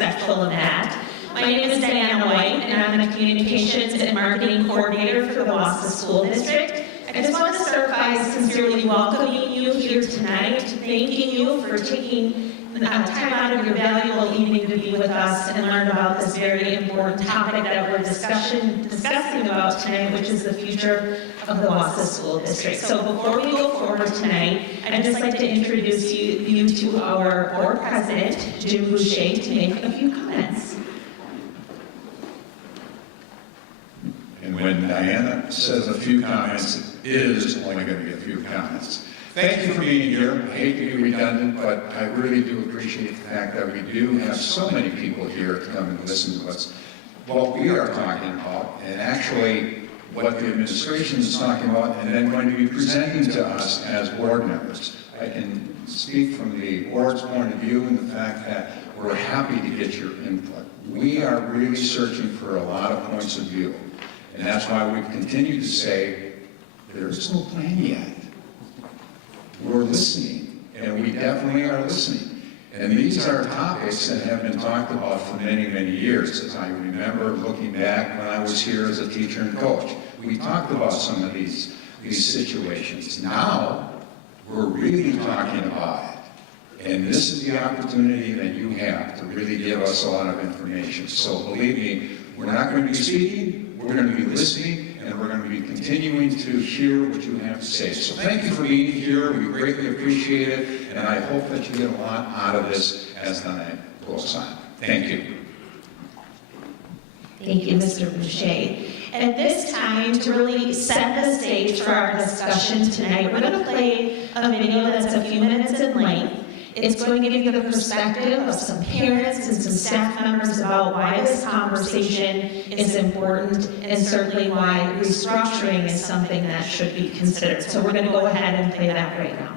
respectful of that. My name is Diana White, and I'm the Communications and Marketing Coordinator for the Wausau School District. I just want to start by sincerely welcoming you here tonight, thanking you for taking time out of your valuable evening to be with us and learn about this very important topic that we're discussing about tonight, which is the future of the Wausau School District. So before we go forward tonight, I'd just like to introduce you to our board president, Jim Boucher, to make a few comments. And when Diana says a few comments, it is only going to be a few comments. Thank you for being here. I hate to be redundant, but I really do appreciate the fact that we do have so many people here to come and listen to us. What we are talking about, and actually what the administration is talking about, and then going to be presenting to us as board members. I can speak from the board's point of view and the fact that we're happy to get your input. We are really searching for a lot of points of view. And that's why we've continued to say, there is no plan yet. We're listening, and we definitely are listening. And these are topics that have been talked about for many, many years. As I remember looking back when I was here as a teacher and coach, we talked about some of these situations. Now, we're really talking about it. And this is the opportunity that you have to really give us a lot of information. So believe me, we're not going to be speaking, we're going to be listening, and we're going to be continuing to hear what you have to say. So thank you for being here. We greatly appreciate it, and I hope that you get a lot out of this as the night goes on. Thank you. Thank you, Mr. Boucher. At this time, to really set the stage for our discussion tonight, we're going to play a video that's a few minutes in length. It's going to give you the perspective of some parents and some staff members about why this conversation is important and certainly why restructuring is something that should be considered. So we're going to go ahead and play that right now.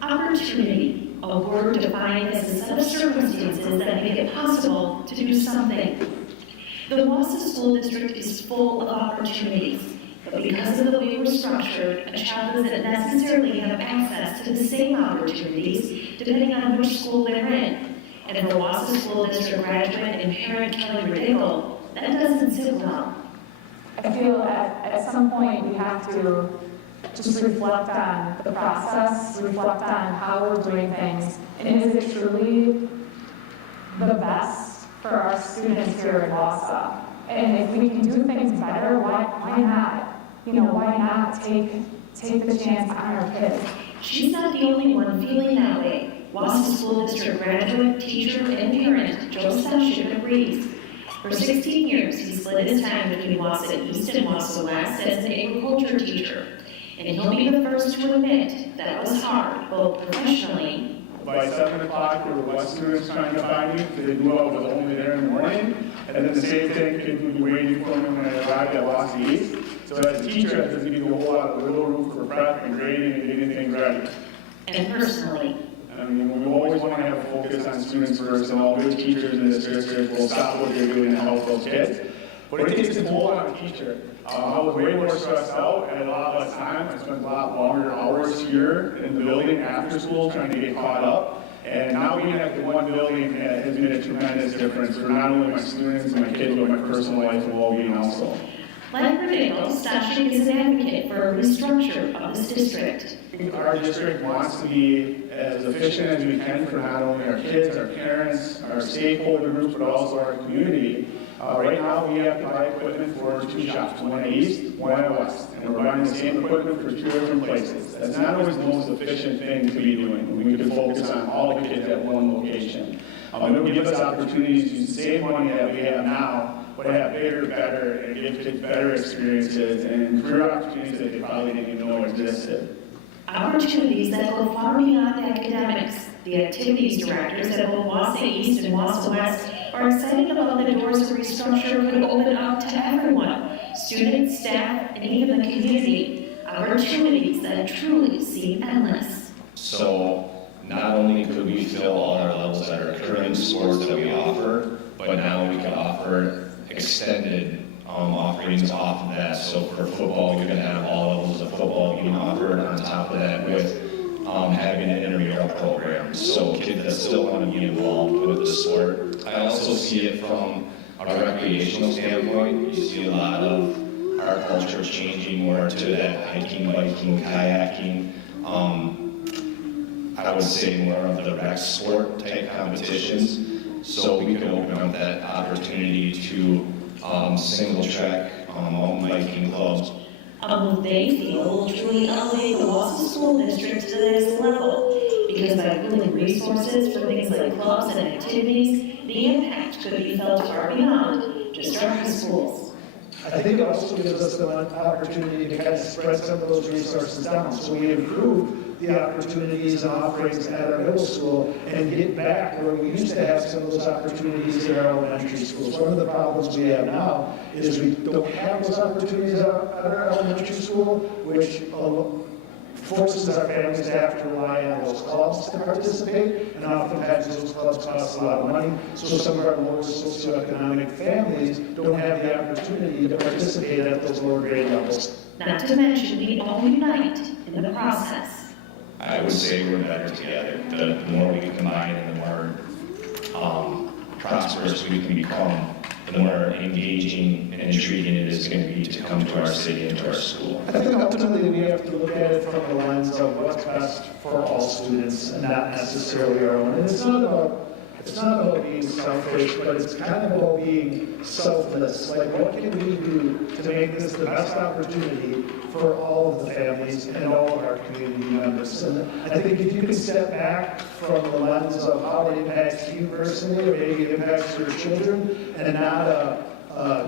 Opportunity, a word defined as a set of circumstances that make it possible to do something. The Wausau School District is full of opportunities. But because of the way we're structured, a child doesn't necessarily have access to the same opportunities depending on which school they're in. And for Wausau School District graduate and parent Kelly Riddle, that doesn't sit well. I feel at some point we have to just reflect on the process, reflect on how we're doing things, and is it truly the best for our students here at Wausau? And if we can do things better, why not? Why not take the chance on our kids? She's not the only one feeling that way. Wausau School District graduate, teacher, and parent Joe Session agrees. For 16 years, he split his time between Wausau East and Wausau West as an agriculture teacher. And he'll be the first to admit that it was hard, both professionally. By 7 o'clock, there were West students trying to find me. They knew I was only there in the morning. And then the same thing, kids would be waiting for me when I arrived at Wausau East. So as a teacher, that doesn't give you a whole lot of wiggle room for prep and grading and getting things ready. And personally. I mean, we always want to have a focus on students first, and all good teachers in this district will stop what they're doing to help those kids. But it takes a toll on a teacher. I was way more stressed out and a lot less time. I spent a lot longer hours here in the building after school trying to get caught up. And now being at the one building has been a tremendous difference for not only my students and my kids, but my personal life and well-being also. Like Riddle, Stashik is an advocate for a restructure of this district. Our district wants to be as efficient as we can for not only our kids, our parents, our stakeholder groups, but also our community. Right now, we have to buy equipment for 2 shops, one at East, one at West. And we're buying the same equipment for 2 different places. That's not always the most efficient thing to be doing. We could focus on all the kids at one location. It will give us opportunities to save money that we have now, but have bigger, better, and give kids better experiences and career opportunities that they probably didn't even know existed. Opportunities that go far beyond academics. The activities directors at both Wausau East and Wausau West are excited about the doors the restructure could open up to everyone, students, staff, and even the community. Opportunities that truly seem endless. So not only could we fill all our levels that are current sports that we offer, but now we can offer extended offerings off of that. So for football, we can have all levels of football being offered on top of that with having an intramural program. So kids that still want to be involved with the sport I also see it from a recreational standpoint. You see a lot of our culture changing more to that hiking, biking, kayaking. I would say more of the rec sport type competitions. So we could open up that opportunity to single track, mountain biking clubs. They feel will truly elevate the Wausau School District to the next level, because by pooling resources for things like clubs and activities, the impact could be felt far beyond just our high schools. I think it also gives us the opportunity to kind of spread some of those resources down. So we improve the opportunities and offerings at our middle school and get back where we used to have some of those opportunities in our elementary schools. One of the problems we have now is we don't have those opportunities at our elementary school, which forces our families to have to rely on those clubs to participate, and oftentimes those clubs cost a lot of money, so some of our lower socioeconomic families don't have the opportunity to participate at those lower grade levels. Not to mention, we all unite in the process. I would say we're better together. The more we can combine and the more prosperous we can become, the more engaging and intriguing it is going to be to come to our city and to our school. I think ultimately we have to look at it from the lens of what's best for all students and not necessarily our own. And it's not about being selfish, but it's kind of about being selfless. Like, what can we do to make this the best opportunity for all of the families and all of our community members? And I think if you can step back from the lens of how it impacts you personally, or maybe it impacts your children, and not a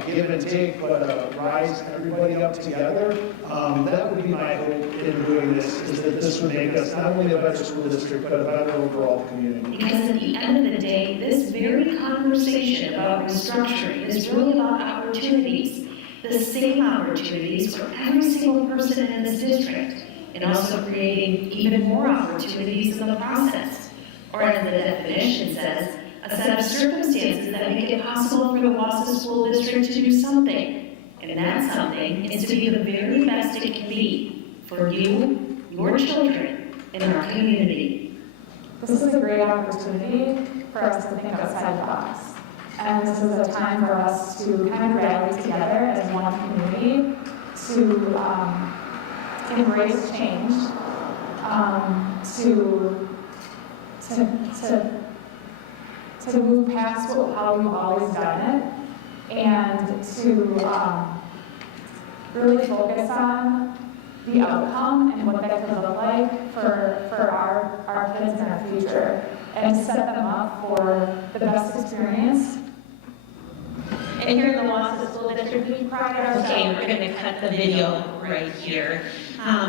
give and take, but rise everybody up together, that would be my hope in doing this, is that this would make us not only a better school district, but a better overall community. Because at the end of the day, this very conversation about restructuring is really about opportunities. The same opportunities for every single person in this district, and also creating even more opportunities in the process. Or as the definition says, a set of circumstances that make it possible for the Wausau School District to do something. And that something is to be the very best it can be for you, your children, and our community. This is a great opportunity for us to think outside the box. And this is a time for us to kind of rally together as one community to embrace change, to move past how we've always done it, and to really focus on the outcome and what that could look like for our kids and our future, and set them up for the best experience. And here in the Wausau School District, we pride ourselves. Okay, we're going to cut the video right here.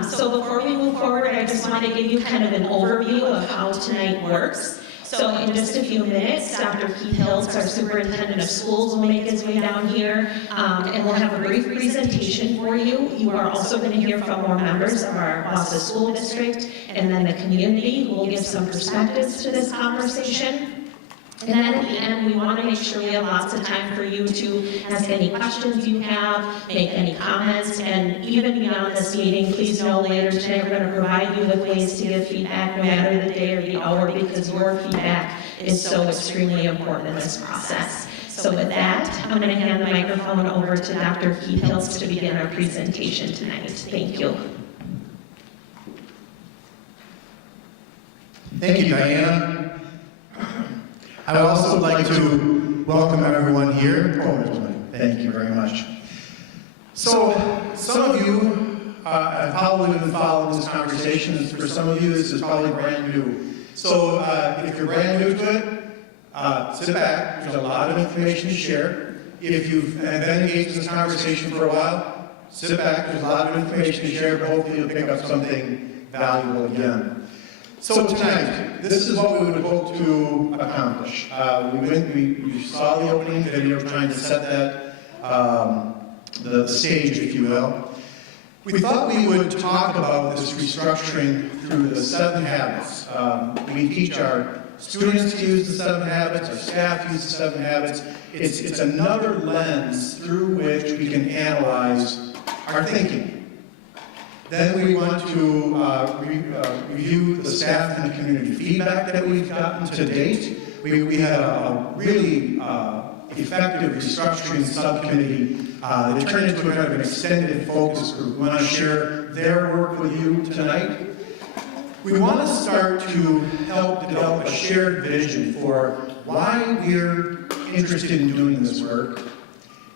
So before we move forward, I just want to give you kind of an overview of how tonight works. So in just a few minutes, Dr. Keith Hills, our superintendent of schools, will make his way down here, and we'll have a brief presentation for you. You are also going to hear from more members of our Wausau School District, and then the community who will give some perspectives to this conversation. And then at the end, we want to make sure we have lots of time for you to ask any questions you have, make any comments, and even beyond this meeting, please know later today we're going to provide you with ways to give feedback no matter the day or the hour, because your feedback is so extremely important in this process. So with that, I'm going to hand the microphone over to Dr. Keith Hills to begin our presentation tonight. Thank you. Thank you, Diana. I would also like to welcome everyone here. Thank you very much. So, some of you have probably been following this conversation, and for some of you, this is probably brand new. So, if you're brand new to it, sit back. There's a lot of information to share. If you've been engaged in this conversation for a while, sit back. There's a lot of information to share, but hopefully you'll pick up something valuable again. So tonight, this is what we would hope to accomplish. We saw the opening video trying to set that, the stage, if you will. We thought we would talk about this restructuring through the 7 habits. We teach our students to use the 7 habits, our staff use the 7 habits. It's another lens through which we can analyze our thinking. Then we want to review the staff and the community feedback that we've gotten to date. We had a really effective restructuring subcommittee that turned into a kind of an extended focus group. We want to share their work with you tonight. We want to start to help develop a shared vision for why we're interested in doing this work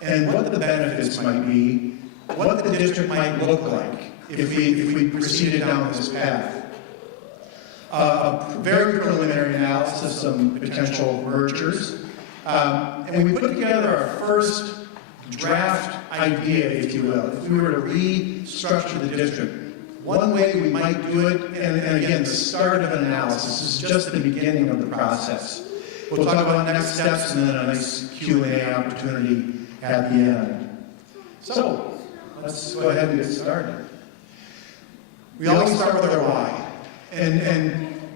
and what the benefits might be, what the district might look like if we proceeded down this path. A very preliminary analysis of some potential mergers, and we put together our first draft idea, if you will. If we were to restructure the district, one way we might do it, and again, the start of an analysis, this is just the beginning of the process. We'll talk about next steps and then a nice Q&A opportunity at the end. So, let's go ahead and get started. We always start with our why. And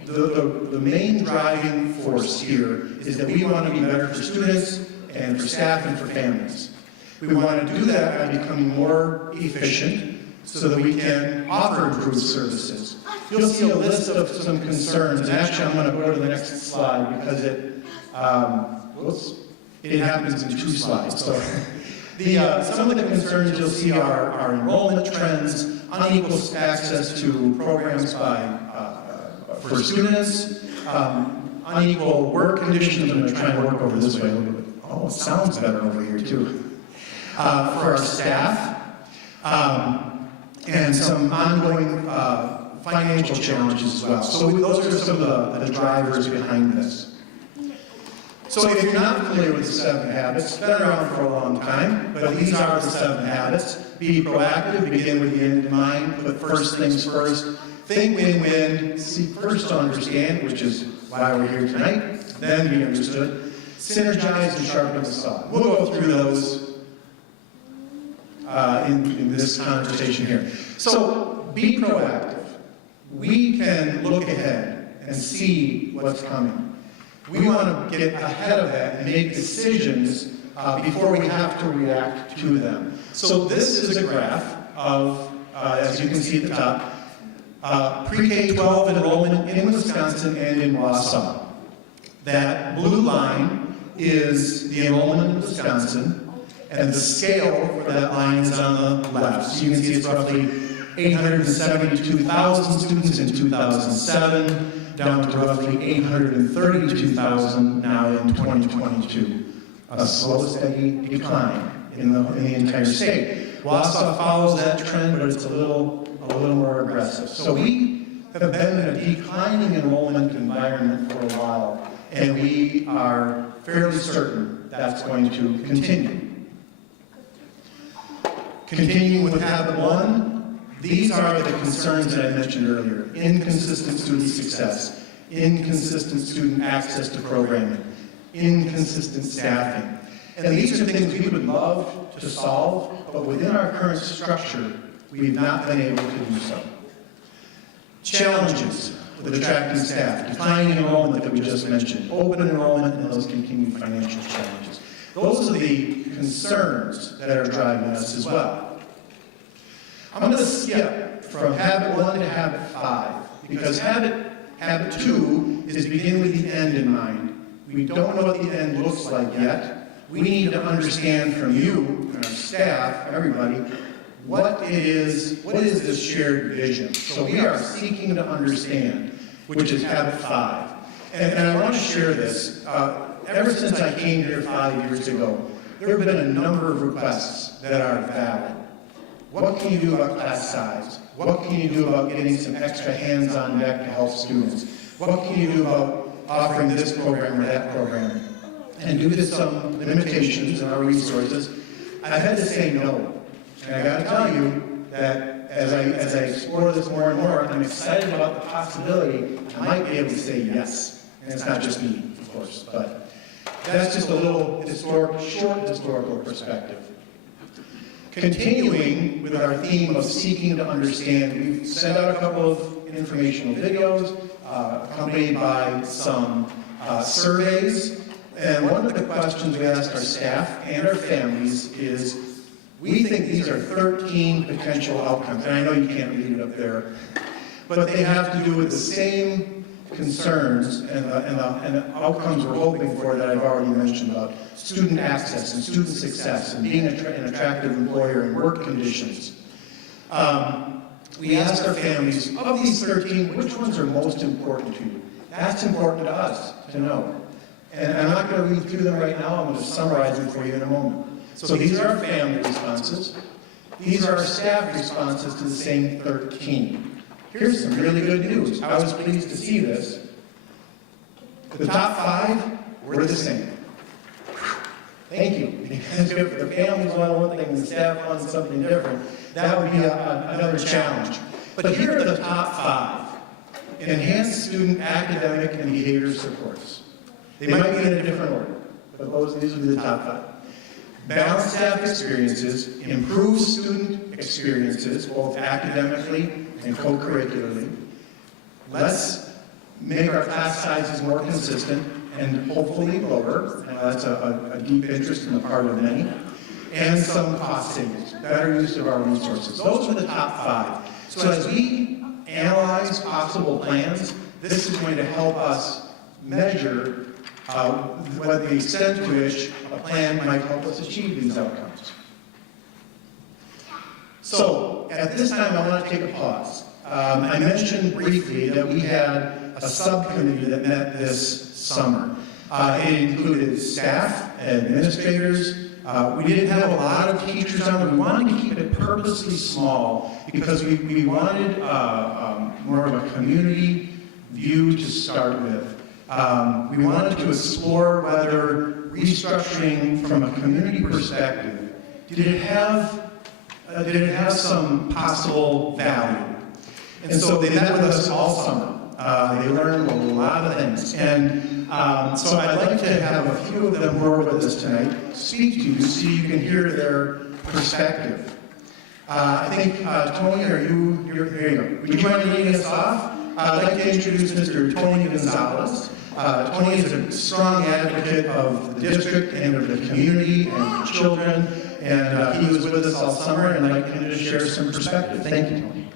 the main driving force here is that we want to be better for students and for staff and for families. We want to do that by becoming more efficient so that we can offer improved services. You'll see a list of some concerns, and actually I'm going to go to the next slide because it happens in 2 slides. So some of the concerns you'll see are enrollment trends, unequal access to programs for students, unequal work conditions. I'm going to try and work over this way a little bit. Oh, it sounds better over here too. For our staff, and some ongoing financial challenges as well. So those are some of the drivers behind this. So if you're not familiar with the 7 habits, it's been around for a long time, but these are the 7 habits. Be proactive, begin with the end in mind, put first things first, think win-win, seek first to understand, which is why we're here tonight, then be understood, synergize and sharpen the saw. We'll go through those in this conversation here. So be proactive. We can look ahead and see what's coming. We want to get ahead of that and make decisions before we have to react to them. So this is a graph of, as you can see at the top, pre-K-12 enrollment in Wisconsin and in Wausau. That blue line is the enrollment in Wisconsin, and the scale for that line is on the left. So you can see it's roughly 872,000 students in 2007, down to roughly 832,000 now in 2022. A slow, steady decline in the entire state. Wausau follows that trend, but it's a little more aggressive. So we have been in a declining enrollment environment for a while, and we are fairly certain that's going to continue. Continuing with habit 1, these are the concerns that I mentioned earlier. Inconsistent student success, inconsistent student access to programming, inconsistent staffing. And these are things we would love to solve, but within our current structure, we've not been able to do so. Challenges with attracting staff, declining enrollment that we just mentioned, open enrollment, and those continued financial challenges. Those are the concerns that are driving us as well. I'm going to skip from habit 1 to habit 5, because habit 2 is begin with the end in mind. We don't know what the end looks like yet. We need to understand from you and our staff, everybody, what is this shared vision. So we are seeking to understand, which is habit 5. And I want to share this. Ever since I came here 5 years ago, there have been a number of requests that are valid. What can you do about class size? What can you do about getting some extra hands on deck to help students? What can you do about offering this program or that program? And due to some limitations in our resources, I've had to say no. And I got to tell you that as I explore this more and more, I'm excited about the possibility I might be able to say yes. And it's not just me, of course, but that's just a little short historical perspective. Continuing with our theme of seeking to understand, we've sent out a couple of informational videos accompanied by some surveys. And one of the questions we asked our staff and our families is, we think these are 13 potential outcomes. And I know you can't read it up there, but they have to do with the same concerns and the outcomes we're hoping for that I've already mentioned about student access and student success and being an attractive employer and work conditions. We asked our families, of these 13, which ones are most important to you? That's important to us to know. And I'm not going to read through them right now, I'm going to summarize them for you in a moment. So these are our family responses. These are our staff responses to the same 13. Here's some really good news. I was pleased to see this. The top 5 were the same. Thank you. Because if the families want one thing and the staff wants something different, that would be another challenge. But here are the top 5. Enhanced student academic and behavior supports. They might be in a different order, but these would be the top 5. Balanced staff experiences, improved student experiences, both academically and co-curricularly. Let's make our class sizes more consistent and hopefully lower. And that's a deep interest on the part of many. And some cost savings, better use of our resources. Those are the top 5. So as we analyze possible plans, this is going to help us measure what the extent to which a plan might help us achieve these outcomes. So, at this time, I want to take a pause. I mentioned briefly that we had a subcommittee that met this summer. It included staff, administrators. We didn't have a lot of teachers on, but we wanted to keep it purposely small because we wanted more of a community view to start with. We wanted to explore whether restructuring from a community perspective, did it have some possible value? And so they met with us all summer. They learned a lot of things. And so I'd like to have a few of them who are with us tonight speak to you so you can hear their perspective. I think, Tony, here you go. Would you mind leading us off? I'd like to introduce Mr. Tony Gonzalez. Tony is a strong advocate of the district and of the community and children, and he was with us all summer, and I'd like him to share some perspective. Thank you, Tony.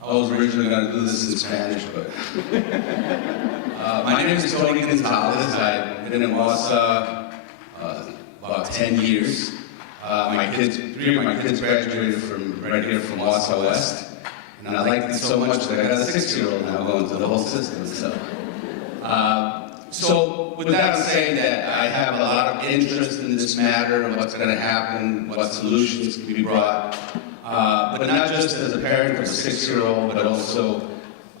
I was originally going to do this in Spanish, but my name is Tony Gonzalez. I've been in Wausau about 10 years. 3 of my kids graduated from right here from Wausau West. And I liked it so much that I got a 6-year-old now going through the whole system. So with that, I'm saying that I have a lot of interest in this matter and what's going to happen, what solutions can be brought. But not just as a parent of a 6-year-old, but also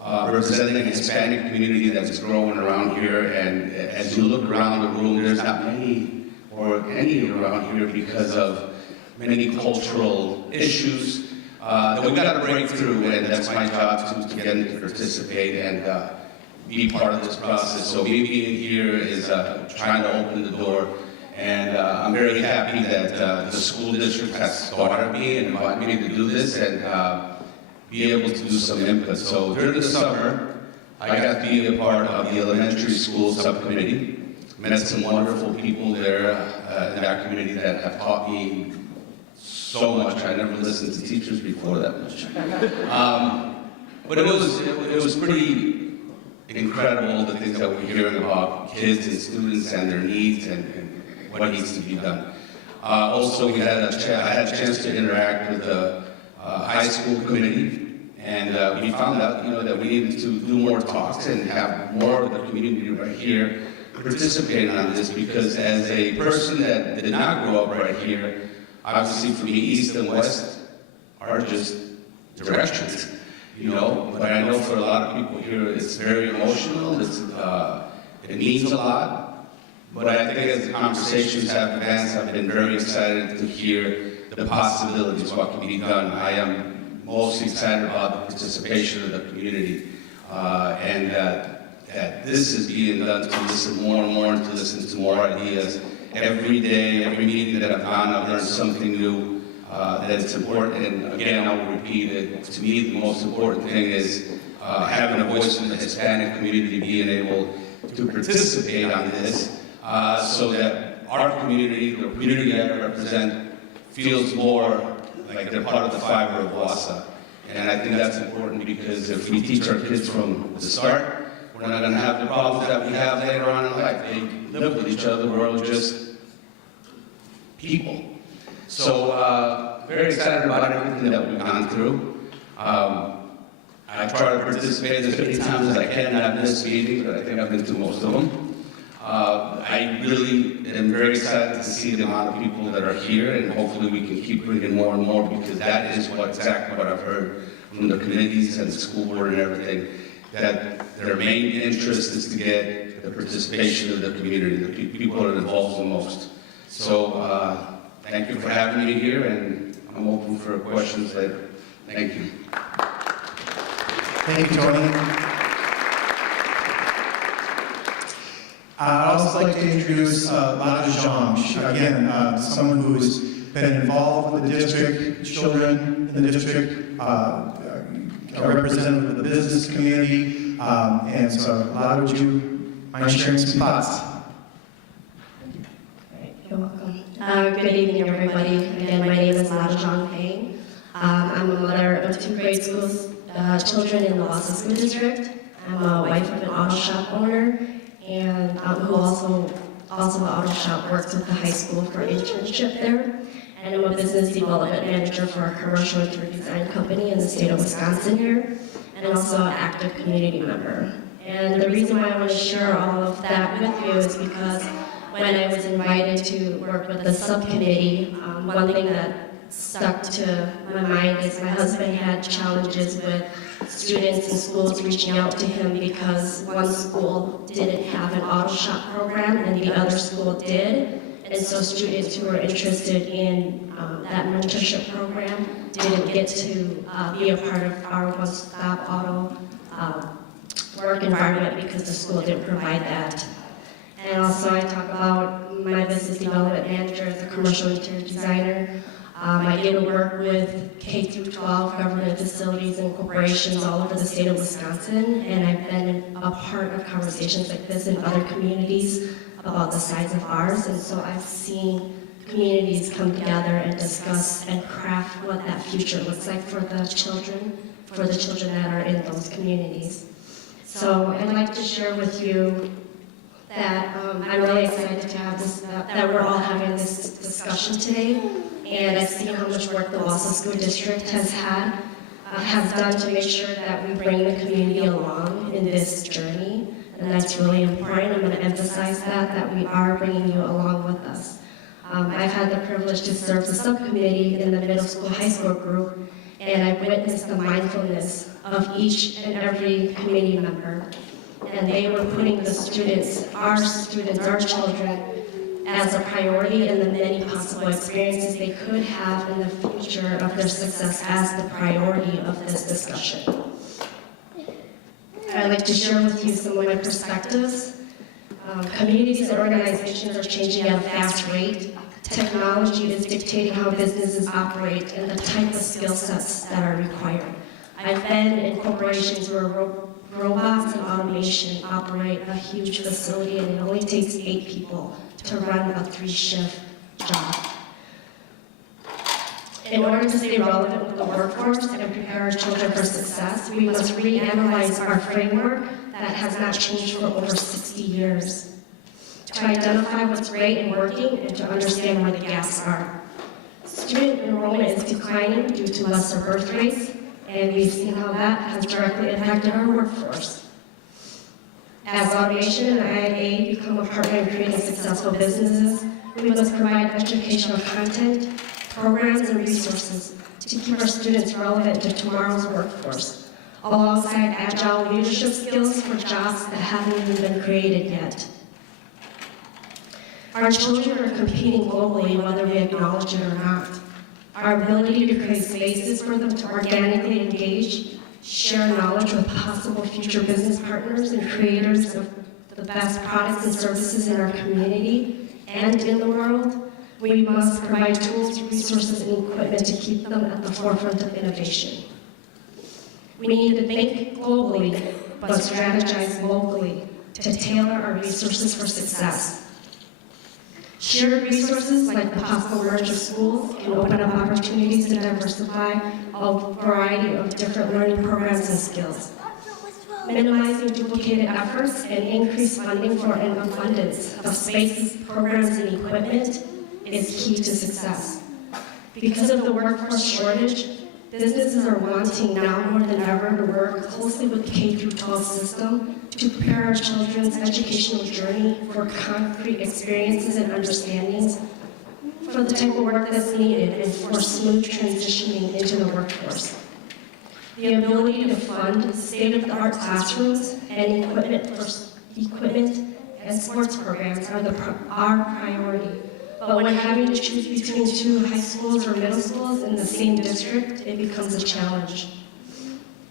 representing a Hispanic community that's growing around here. And as you look around the room, there's not many or any around here because of many cultural issues that we've got to break through, and that's my job to get them to participate and be part of this process. So me being here is trying to open the door, and I'm very happy that the school district has thought of me and invited me to do this and be able to do some input. So during the summer, I got to be a part of the elementary school subcommittee. Met some wonderful people there in our community that have taught me so much. I never listened to teachers before that much. But it was pretty incredible, the things that we're hearing about kids and students and their needs and what needs to be done. Also, I had a chance to interact with the high school committee, and we found out, that we needed to do more talks and have more of the community right here participate on this, because as a person that did not grow up right here, obviously for me, East and West are just directions, but I know for a lot of people here, it's very emotional, it means a lot, but I think as the conversations have advanced, I've been very excited to hear the possibilities, what can be done. I am most excited about the participation of the community, and that this is being done to listen more and more, and to listen to more ideas. Every day, every meeting that I've gone, I've learned something new that is important. And again, I'll repeat it. To me, the most important thing is having a voice in the Hispanic community, being able to participate on this, so that our community, the community that I represent, feels more like they're part of the fiber of Wausau. And I think that's important because if we teach our kids from the start, we're not going to have the problems that we have later on in life. They live with each other. We're all just people. So very excited about everything that we've gone through. I try to participate as many times as I can. I've missed meetings, but I think I've been to most of them. I really am very excited to see the amount of people that are here, and hopefully we can keep bringing more and more, because that is exactly what I've heard from the committees and the school board and everything, that their main interest is to get the participation of the community, the people that are involved the most. So thank you for having me here, and I'm open for questions later. Thank you. Thank you, Tony. I'd also like to introduce Lada Zhang, again, someone who's been involved with the district, children in the district, a representative of the business community, and so Lada, would you mind sharing some thoughts? You're welcome. Good evening, everybody. Again, my name is Lada Zhang. I'm a mother of 2 grade school children in the Wausau School District. I'm a wife of an auto shop owner, and who also the auto shop works with the high school for internship there. And I'm a business development manager for a commercial interior design company in the state of Wisconsin here, and also an active community member. And the reason why I want to share all of that with you is because when I was invited to work with the subcommittee, one thing that stuck to my mind is my husband had challenges with students and schools reaching out to him because one school didn't have an auto shop program and the other school did. And so students who were interested in that mentorship program didn't get to be a part of our one-stop auto work environment because the school didn't provide that. And also I talk about my business development manager as a commercial interior designer. I get to work with K-12 government facilities and corporations all over the state of Wisconsin, and I've been a part of conversations like this in other communities about the size of ours, and so I've seen communities come together and discuss and craft what that future looks like for the children that are in those communities. So I'd like to share with you that I'm really excited to have this, that we're all having this discussion today. And I've seen how much work the Wausau School District has done to make sure that we bring the community along in this journey. And that's really important. I'm going to emphasize that we are bringing you along with us. I've had the privilege to serve the subcommittee in the middle school, high school group, and I've witnessed the mindfulness of each and every community member. And they were putting the students, our children, as a priority in the many possible experiences they could have in the future of their success as the priority of this discussion. I'd like to share with you some of my perspectives. Communities and organizations are changing at a fast rate. Technology is dictating how businesses operate and the type of skill sets that are required. I've been in corporations where robots and automation operate a huge facility, and it only takes 8 people to run a 3-shift job. In order to stay relevant with the workforce and prepare our children for success, we must reanalyze our framework that has not changed for over 60 years. To identify what's great and working, and to understand where the gaps are. Student enrollment is declining due to lesser birth rates, and we've seen how that has directly impacted our workforce. As automation and I&A become a partner in creating successful businesses, we must provide educational content, programs, and resources to keep our students relevant to tomorrow's workforce, alongside agile leadership skills for jobs that haven't even been created yet. Our children are competing globally, whether we acknowledge it or not. Our ability to create spaces for them to organically engage, share knowledge with possible future business partners and creators of the best products and services in our community and in the world, we must provide tools, resources, and equipment to keep them at the forefront of innovation. We need to think globally, but strategize locally to tailor our resources for success. Shared resources like the possible merge of schools can open up opportunities to diversify a variety of different learning programs and skills. Minimizing duplicated efforts and increased funding for an abundance of spaces, programs, and equipment is key to success. Because of the workforce shortage, businesses are wanting now more than ever to work closely with the K-12 system to prepare our children's educational journey for concrete experiences and understandings for the type of work that's needed and for smooth transitioning into the workforce. The ability to fund state-of-the-art classrooms and equipment and sports programs are priority. But when having to choose between two high schools or middle schools in the same district, it becomes a challenge.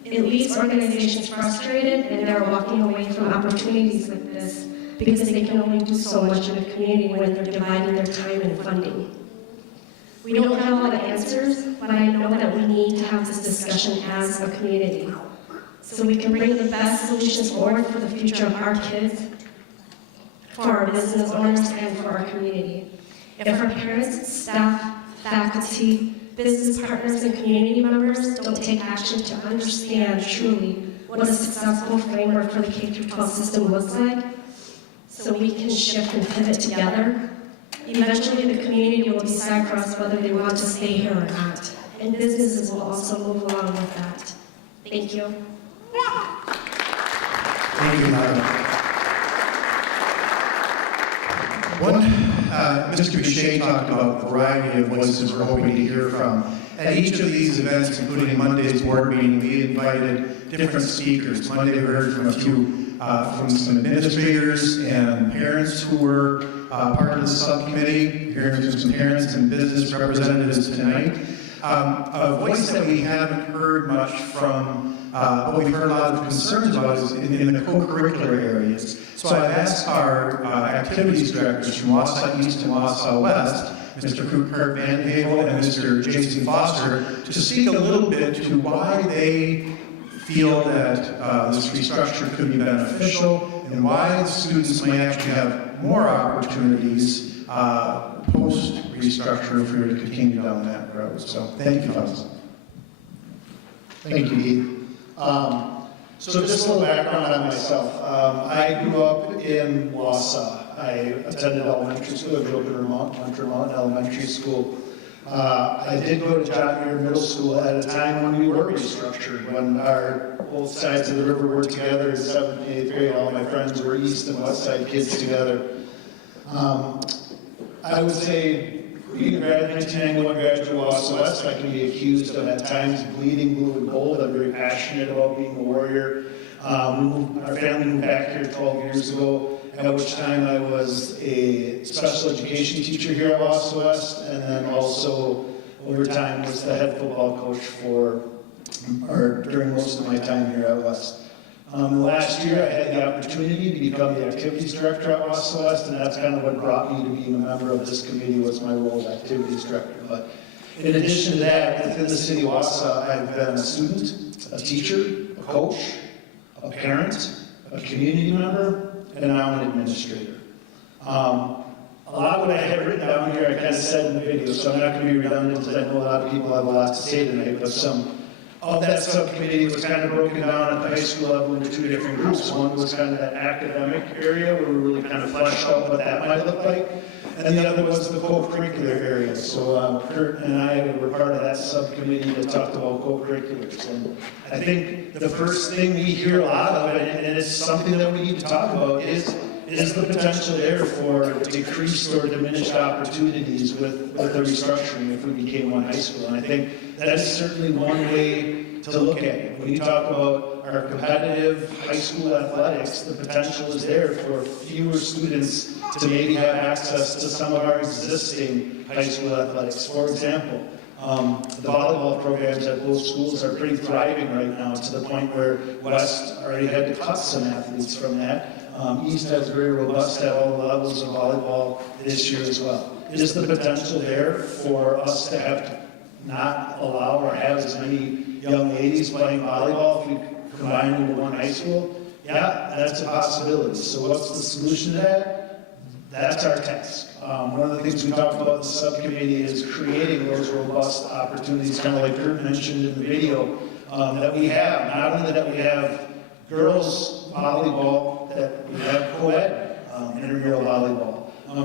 It leaves organizations frustrated and they're walking away from opportunities like this because they can only do so much in a community when they're dividing their time and funding. We don't have all the answers, but I know that we need to have this discussion as a community so we can bring the best solutions forward for the future of our kids, for our business owners, and for our community. If our parents, staff, faculty, business partners, and community members don't take action to understand truly what a successful framework for the K-12 system looks like, so we can shift and pivot together, eventually the community will decide for us whether they want to stay here or not. And businesses will also move along with that. Thank you. Thank you, Marla. Mr. Boucher talked about a variety of voices we're hoping to hear from. At each of these events, including Monday's board meeting, we invited different speakers. Monday we heard from a few, from some administrators and parents who were part of the subcommittee, hearing from some parents and business representatives tonight. A voice that we haven't heard much from, but we've heard a lot of concerns about is in the co-curricular areas. So I've asked our activities directors from Wausau East and Wausau West, Mr. Kurt Van Havel and Mr. Jason Foster, to speak a little bit to why they feel that this restructure could be beneficial and why the students may actually have more opportunities post-restructure if we were to continue down that road. So thank you, fellas. Thank you, Heath. So just a little background on myself. I grew up in Wausau. I attended elementary school. I grew up in Vermont Elementary School. I did go to John Muir Middle School at a time when we were restructured, when both sides of the river were together in 7th and 8th grade. All my friends were East and West Side kids together. I would say, being a graduate 1991 graduate of Wausau West, I can be accused of at times bleeding blue and gold. I'm very passionate about being a warrior. Our family moved back here 12 years ago, at which time I was a special education teacher here at Wausau West, and then also over time was the head football coach during most of my time here at West. Last year, I had the opportunity to become the activities director at Wausau West, and that's kind of what brought me to being a member of this committee, was my role as activities director. But in addition to that, within the city of Wausau, I've been a student, a teacher, a coach, a parent, a community member, and now an administrator. A lot of what I have written down here, I kind of said in the video, so I'm not going to be redundant because I know a lot of people have a lot to say tonight, but some of that subcommittee was kind of broken down at the high school level into two different groups. One was kind of that academic area where we really kind of fleshed out what that might look like. And the other was the co-curricular area. So Kurt and I were part of that subcommittee that talked about co-curriculars. And I think the first thing we hear a lot of, and it's something that we need to talk about, is the potential there for decreased or diminished opportunities with the restructuring if we became one high school. And I think that is certainly one way to look at it. When you talk about our competitive high school athletics, the potential is there for fewer students to maybe have access to some of our existing high school athletics. For example, the volleyball programs at both schools are pretty thriving right now, to the point where West already had to cut some athletes from that. East has very robust at all levels of volleyball this year as well. Is the potential there for us to have to not allow or have as many young ladies playing volleyball if we combine into one high school? Yeah, that's a possibility. So what's the solution to that? That's our task. One of the things we talked about in the subcommittee is creating those robust opportunities, kind of like Kurt mentioned in the video, that we have. Not only that we have girls volleyball, that we have co-ed intramural volleyball.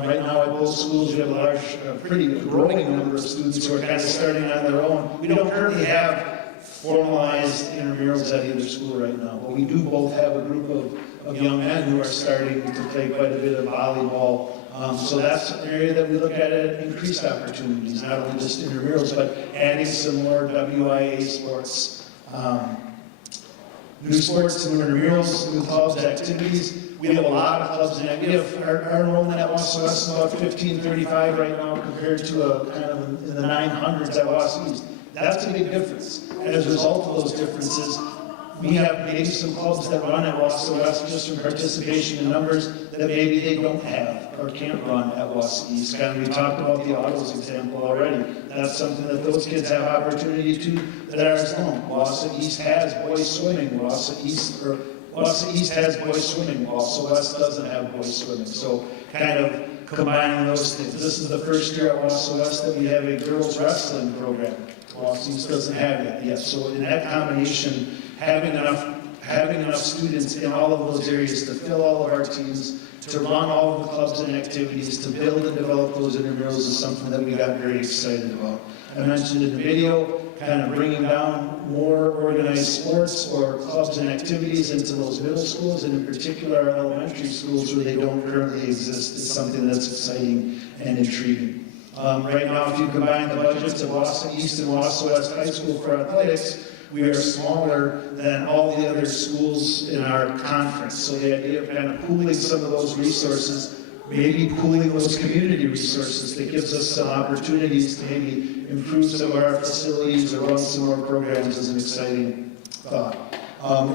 Right now at both schools, we have a large, pretty growing number of students who are kind of starting on their own. We don't currently have formalized intramurals at either school right now, but we do both have a group of young men who are starting to play quite a bit of volleyball. So that's an area that we look at increased opportunities, not only just intramurals, but adding some more WIA sports. New sports, new intramurals, new clubs, activities. We have a lot of clubs, and we have our enrollment at Wausau West is about 1535 right now compared to a kind of in the 900s at Wausau East. That's a big difference. And as a result of those differences, we have maybe some clubs that run at Wausau West just from participation in numbers that maybe they don't have or can't run at Wausau East. Kind of, we talked about the autos example already. That's something that those kids have opportunity to that ours don't. Wausau East has boys swimming. Wausau East has boys swimming. Wausau West doesn't have boys swimming. So kind of combining those things. This is the first year at Wausau West that we have a girls wrestling program. Wausau East doesn't have it yet. So in that combination, having enough students in all of those areas to fill all of our teams, to run all of the clubs and activities, to build and develop those intramurals is something that we got very excited about. I mentioned in the video, kind of bringing down more organized sports or clubs and activities into those middle schools, and in particular our elementary schools where they don't currently exist, is something that's exciting and intriguing. Right now, if you combine the budgets of Wausau East and Wausau West High School for athletics, we are smaller than all the other schools in our conference. So the idea of kind of pooling some of those resources, maybe pooling those community resources, that gives us some opportunities to maybe improve some of our facilities or run some more programs is an exciting thought.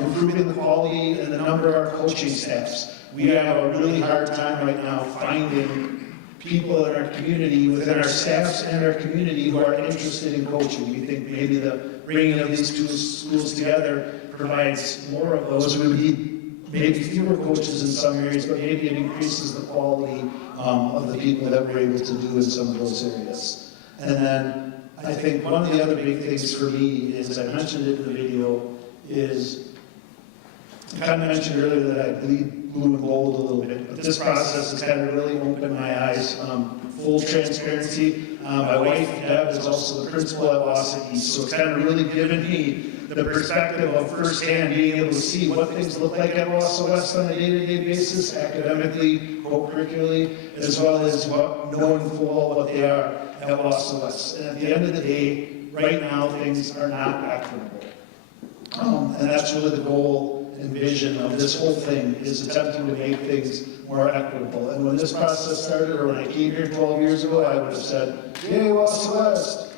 Improving the quality and the number of our coaching staffs. We have a really hard time right now finding people in our community, within our staffs and our community, who are interested in coaching. We think maybe the bringing of these two schools together provides more of those. We would need maybe fewer coaches in some areas, but maybe it increases the quality of the people that we're able to do in some of those areas. And then I think one of the other big things for me is, I mentioned it in the video, is I kind of mentioned earlier that I bleed blue and gold a little bit, but this process has kind of really opened my eyes. Full transparency, my wife, Deb, is also the principal at Wausau East, so it's kind of really given me the perspective of firsthand being able to see what things look like at Wausau West on a day-to-day basis, academically, co-curricularly, as well as knowing full well what they are at Wausau West. And at the end of the day, right now, things are not equitable. And that's really the goal and vision of this whole thing, is attempting to make things more equitable. And when this process started, or when I came here 12 years ago, I would have said, yay, Wausau West,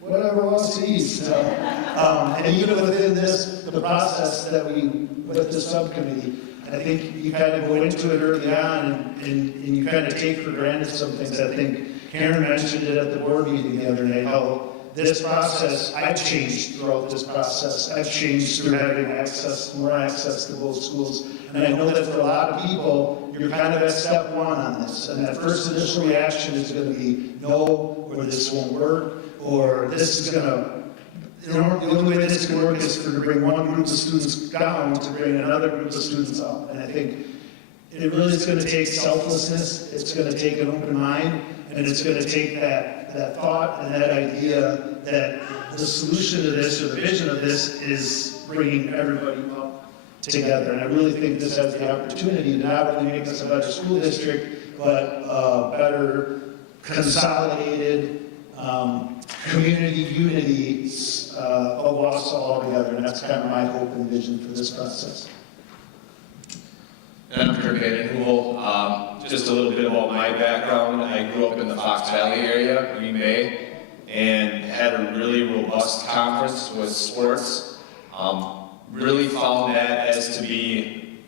whatever Wausau East. And even within this, the process that with the subcommittee, I think you kind of go into it early on and you kind of take for granted some things. I think Karen mentioned it at the board meeting the other night, how this process, I've changed throughout this process. I've changed through having more access to both schools. And I know that for a lot of people, you're kind of at step one on this. And that first initial reaction is going to be no, or this won't work, or this is going to, the only way that this can work is to bring one group of students down to bring another group of students up. And I think it really is going to take selflessness, it's going to take an open mind, and it's going to take that thought and that idea that the solution to this, or the vision of this, is bringing everybody up together. And I really think this has the opportunity to not only make us a better school district, but a better consolidated community unity of Wausau all together. And that's kind of my hope and vision for this process. And I'm Kurt Vandenhoel. Just a little bit about my background. I grew up in the Fox Valley area, Green Bay, and had a really robust conference with sports. Really found that as to be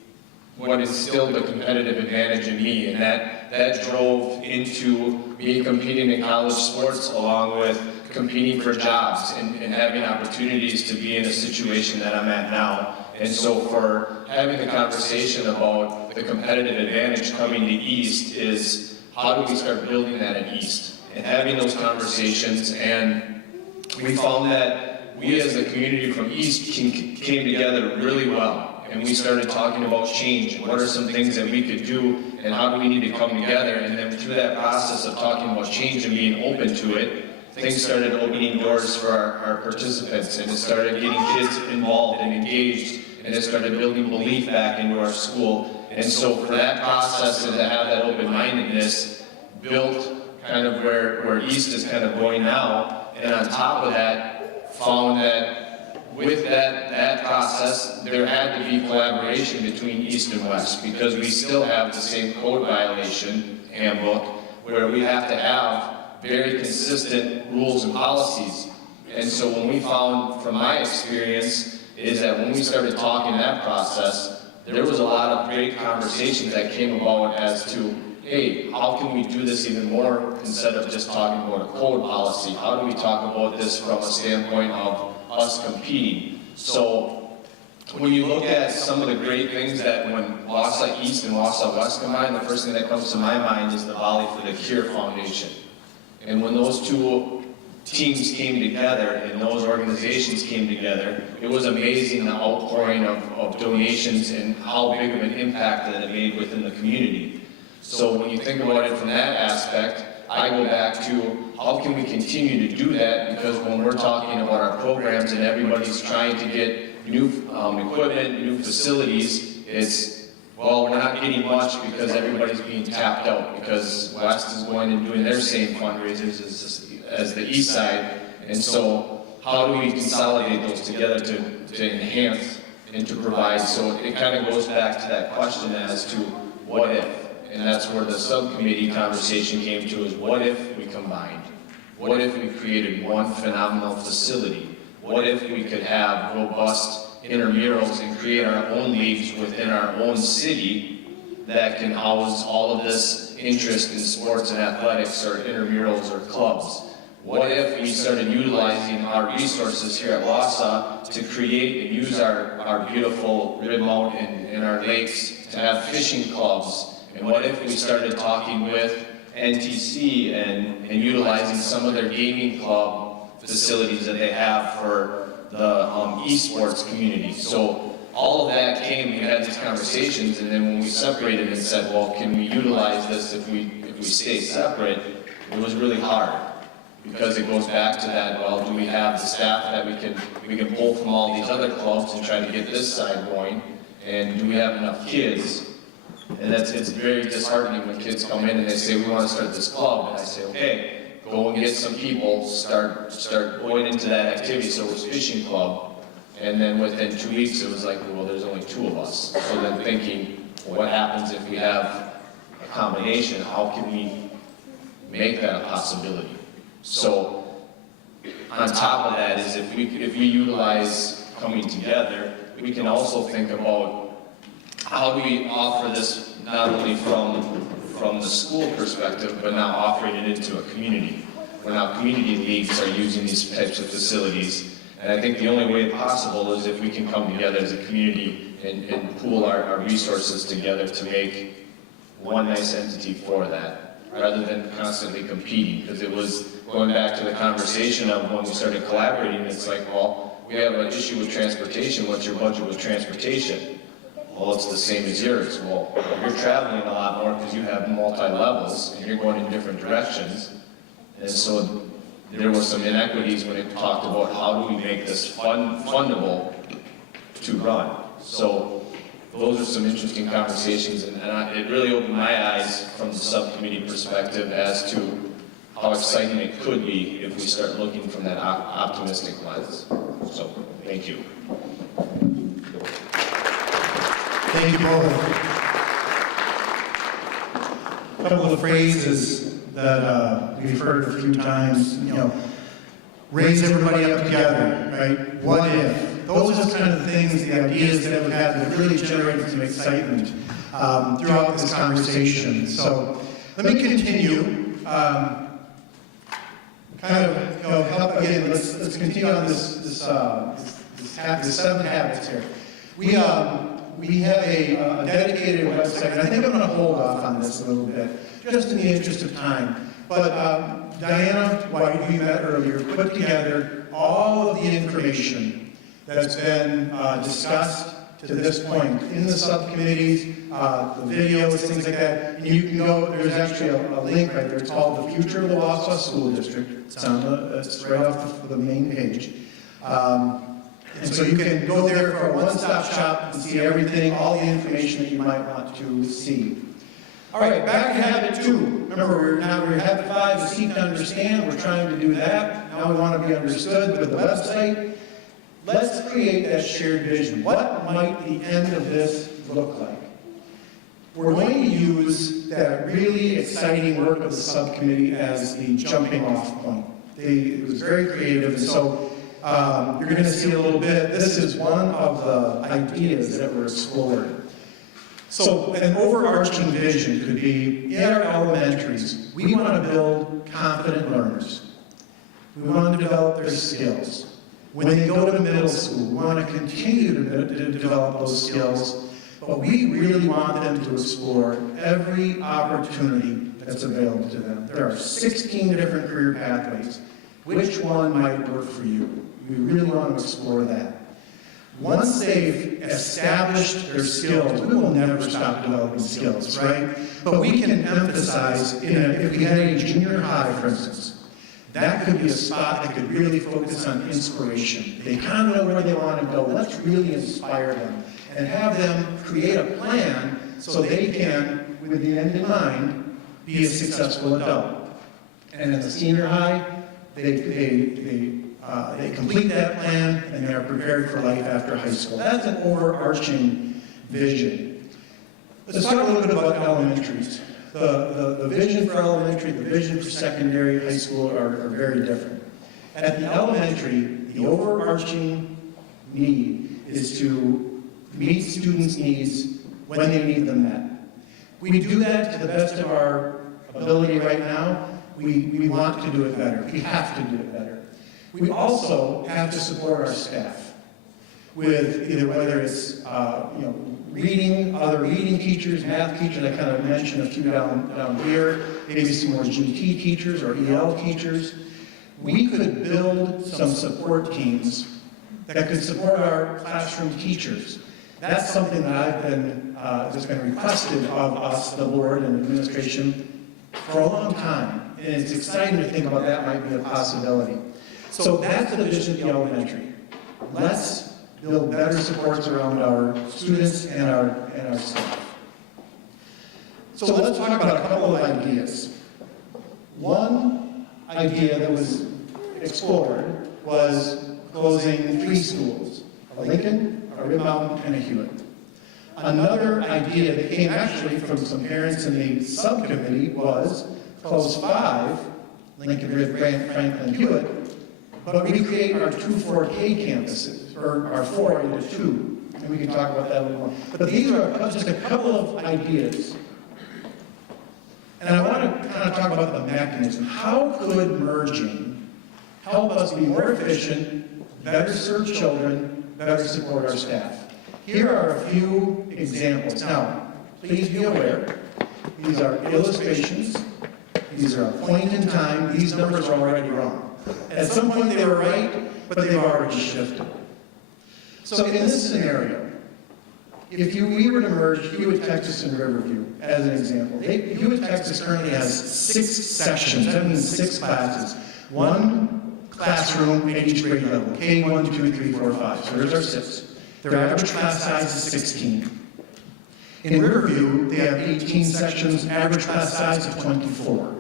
what instilled the competitive advantage in me, and that drove into me competing in college sports along with competing for jobs and having opportunities to be in a situation that I'm at now And so for having the conversation about the competitive advantage coming to East is how do we start building that at East? And having those conversations, and we found that we as a community from East came together really well. And we started talking about change, and what are some things that we could do, and how do we need to come together. And then through that process of talking about change and being open to it, things started opening doors for our participants, and it started getting kids involved and engaged, and it started building belief back into our school. And so for that process and to have that open-mindedness built kind of where East is kind of going now, and on top of that, found that with that process, there had to be collaboration between East and West, because we still have the same code violation handbook where we have to have very consistent rules and policies. And so when we found, from my experience, is that when we started talking that process, there was a lot of great conversations that came about as to, hey, how can we do this even more instead of just talking about a code policy? How do we talk about this from a standpoint of us competing? So when you look at some of the great things that when Wausau East and Wausau West combine, the first thing that comes to my mind is the Volley for the Cure Foundation. And when those two teams came together and those organizations came together, it was amazing the outpouring of donations and how big of an impact that it made within the community. So when you think about it from that aspect, I go back to how can we continue to do that, because when we're talking about our programs and everybody's trying to get new equipment, new facilities, it's, well, we're not getting much because everybody's being tapped out, because West is going and doing their same fundraisers as the East side. And so how do we consolidate those together to enhance and to provide? So it kind of goes back to that question as to what if? And that's where the subcommittee conversation came to, is what if we combined? What if we created one phenomenal facility? What if we could have robust intramurals and create our own leagues within our own city that can house all of this interest in sports and athletics or intramurals or clubs? What if we started utilizing our resources here at Wausau to create and use our beautiful rib moat and our lakes to have fishing clubs? And what if we started talking with NTC and utilizing some of their gaming club facilities that they have for the esports community? So all of that came, we had these conversations, and then when we separated and said, well, can we utilize this if we stay separate, it was really hard. Because it goes back to that, well, do we have the staff that we can pull from all these other clubs and try to get this side going? And do we have enough kids? And it's very disheartening when kids come in and they say, we want to start this club. And I say, okay, go and get some people, start going into that activity. So it was fishing club. And then within 2 weeks, it was like, well, there's only 2 of us. So then thinking, well, what happens if we have a combination? How can we make that a possibility? So on top of that is if we utilize coming together, we can also think about how do we offer this not only from the school perspective, but now offering it into a community, where now community leagues are using these types of facilities. And I think the only way possible is if we can come together as a community and pool our resources together to make one nice entity for that, rather than constantly competing. Because it was going back to the conversation of when we started collaborating, it's like, well, we have an issue with transportation. What's your budget with transportation? Well, it's the same as yours. Well, you're traveling a lot more because you have multi-levels and you're going in different directions. And so there were some inequities when it talked about how do we make this fundable to run. So those are some interesting conversations, and it really opened my eyes from the subcommittee perspective as to how exciting it could be if we start looking from that optimistic lens. So, thank you. Thank you both. A couple of phrases that we've heard a few times, raise everybody up together, right? What if? Those are the kind of things, the ideas that we've had that really generated some excitement throughout this conversation. So let me continue. Help again. Let's continue on this 7 habits here. We have a dedicated website, and I think I'm going to hold off on this a little bit, just in the interest of time. But Diana, who you met earlier, put together all of the information that's been discussed to this point in the subcommittees, the videos, things like that. And you can go, there's actually a link right there. It's called The Future of the Wausau School District. It's right off the main page. And so you can go there for a one-stop shop and see everything, all the information that you might want to see. All right, back to habit 2. Remember, we're habit 5 is seek to understand. We're trying to do that. Now we want to be understood with the website. Let's create that shared vision. What might the end of this look like? We're going to use that really exciting work of the subcommittee as the jumping off point. It was very creative, and so you're going to see a little bit. This is one of the ideas that were explored. So an overarching vision could be, in our elementaries, we want to build confident learners. We want to develop their skills. When they go to middle school, we want to continue to develop those skills, but we really want them to explore every opportunity that's available to them. There are 16 different career pathways. Which one might work for you? We really want to explore that. Once they've established their skills, we will never stop developing skills, right? But we can emphasize, if we had a junior high, for instance, that could be a spot that could really focus on inspiration. They kind of know where they want to go. Let's really inspire them and have them create a plan so they can, with the end in mind, be a successful adult. And at the senior high, they complete that plan and they are prepared for life after high school. That's an overarching vision. Let's talk a little bit about elementaries. The vision for elementary, the vision for secondary, high school are very different. At the elementary, the overarching need is to meet students' needs when they need them met. We do that to the best of our ability right now. We want to do it better. We have to do it better. We also have to support our staff with either whether it's reading, other reading teachers, math teachers. I kind of mentioned a few down here. Maybe some more GT teachers or EL teachers. We could build some support teams that could support our classroom teachers. That's something that I've been that's been requested of us, the board and administration, for a long time. And it's exciting to think about that might be a possibility. So that's the vision of the elementary. Let's build better supports around our students and our staff. So let's talk about a couple of ideas. One idea that was explored was closing 3 schools, a Lincoln, a Rib Mountain, and a Hewitt. Another idea that came actually from some parents in the subcommittee was close 5, Lincoln, Rib, Franklin, Hewitt, but we create our 2 4K campuses, or our 4 into 2, and we can talk about that a little more. But these are just a couple of ideas. And I want to kind of talk about the mechanism. How could merging help us be more efficient, better serve children, better support our staff? Here are a few examples. Now, please be aware, these are illustrations. These are a point in time. These numbers are already wrong. At some point they were right, but they've already shifted. So in this scenario, if we were to merge Hewitt, Texas, and Riverview, as an example, Hewitt, Texas currently has 6 sections. That means 6 classes. 1 classroom at each grade level, K1, 2, 3, 4, 5. So there's our 6. Their average class size is 16. In Riverview, they have 18 sections, average class size of 24.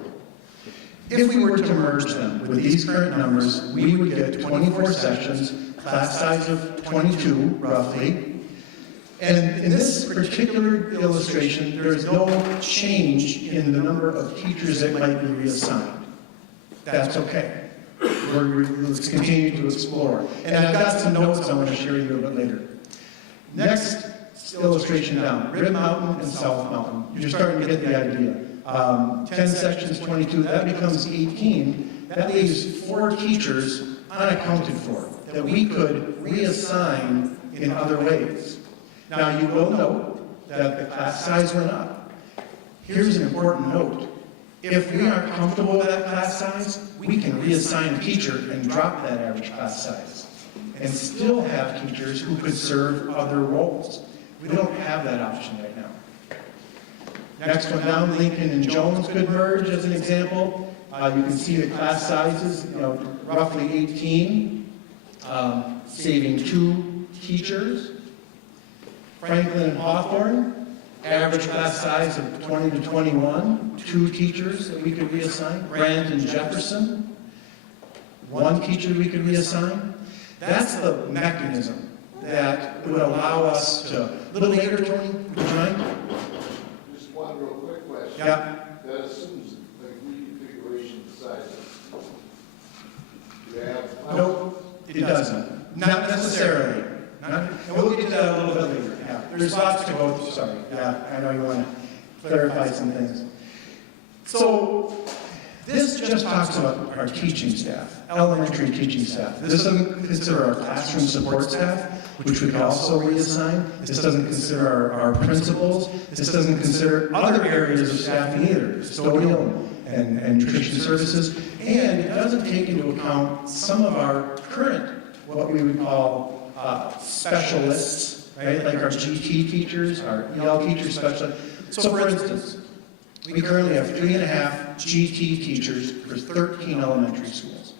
If we were to merge them with these current numbers, we would get 24 sections, class size of 22, roughly. And in this particular illustration, there is no change in the number of teachers that might be reassigned. That's okay. Let's continue to explore. And I've got some notes I want to share with you a little bit later. Next illustration down, Rib Mountain and South Mountain. You're starting to get the idea. 10 sections, 22, that becomes 18. That leaves 4 teachers unaccounted for that we could reassign in other ways. Now, you will note that the class size went up. Here's an important note. If we aren't comfortable with that class size, we can reassign a teacher and drop that average class size and still have teachers who could serve other roles. We don't have that option right now. Next one down, Lincoln and Jones could merge as an example. You can see the class sizes, roughly 18, saving 2 teachers. Franklin and Hawthorne, average class size of 20 to 21, 2 teachers that we could reassign. Brand and Jefferson, 1 teacher we could reassign. That's the mechanism that would allow us to, a little later, Tony, would you mind? Just one real quick question. Yeah. That assumes the reconfiguration of sizes. Do you have? Nope, it doesn't. Not necessarily. And we'll get to that a little bit later. Yeah. There's lots to go through. Sorry. Yeah, I know you want to clarify some things. So this just talks about our teaching staff, elementary teaching staff. This doesn't consider our classroom support staff, which we could also reassign. This doesn't consider our principals. This doesn't consider other areas of staffing either, custodial and nutrition services. And it doesn't take into account some of our current, what we would call specialists, right? Like our GT teachers, our EL teachers, specialists. So for instance, we currently have 3.5 GT teachers for 13 elementary schools.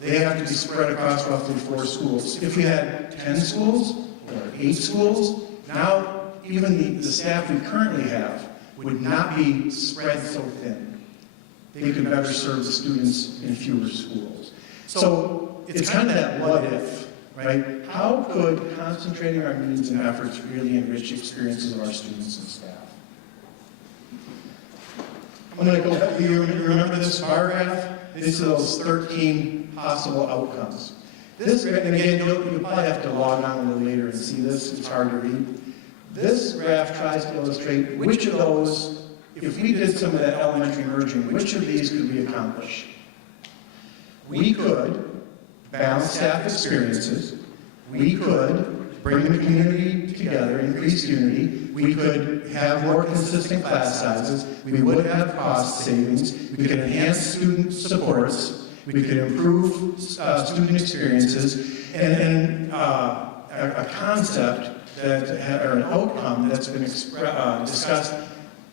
They have to be spread across roughly 4 schools. If we had 10 schools or 8 schools, now even the staff we currently have would not be spread so thin. They could better serve the students in fewer schools. So it's kind of that what if, right? How could concentrating our needs and efforts really enrich the experiences of our students and staff? I'm going to go back. You remember this bar graph? These are those 13 possible outcomes. This, and again, you'll probably have to log on a little later and see this. It's hard to read. This graph tries to illustrate which of those, if we did some of that elementary merging, which of these could we accomplish? We could balance staff experiences. We could bring the community together, increase unity. We could have more consistent class sizes. We would have cost savings. We could enhance student supports. We could improve student experiences. And a concept that, or an outcome that's been discussed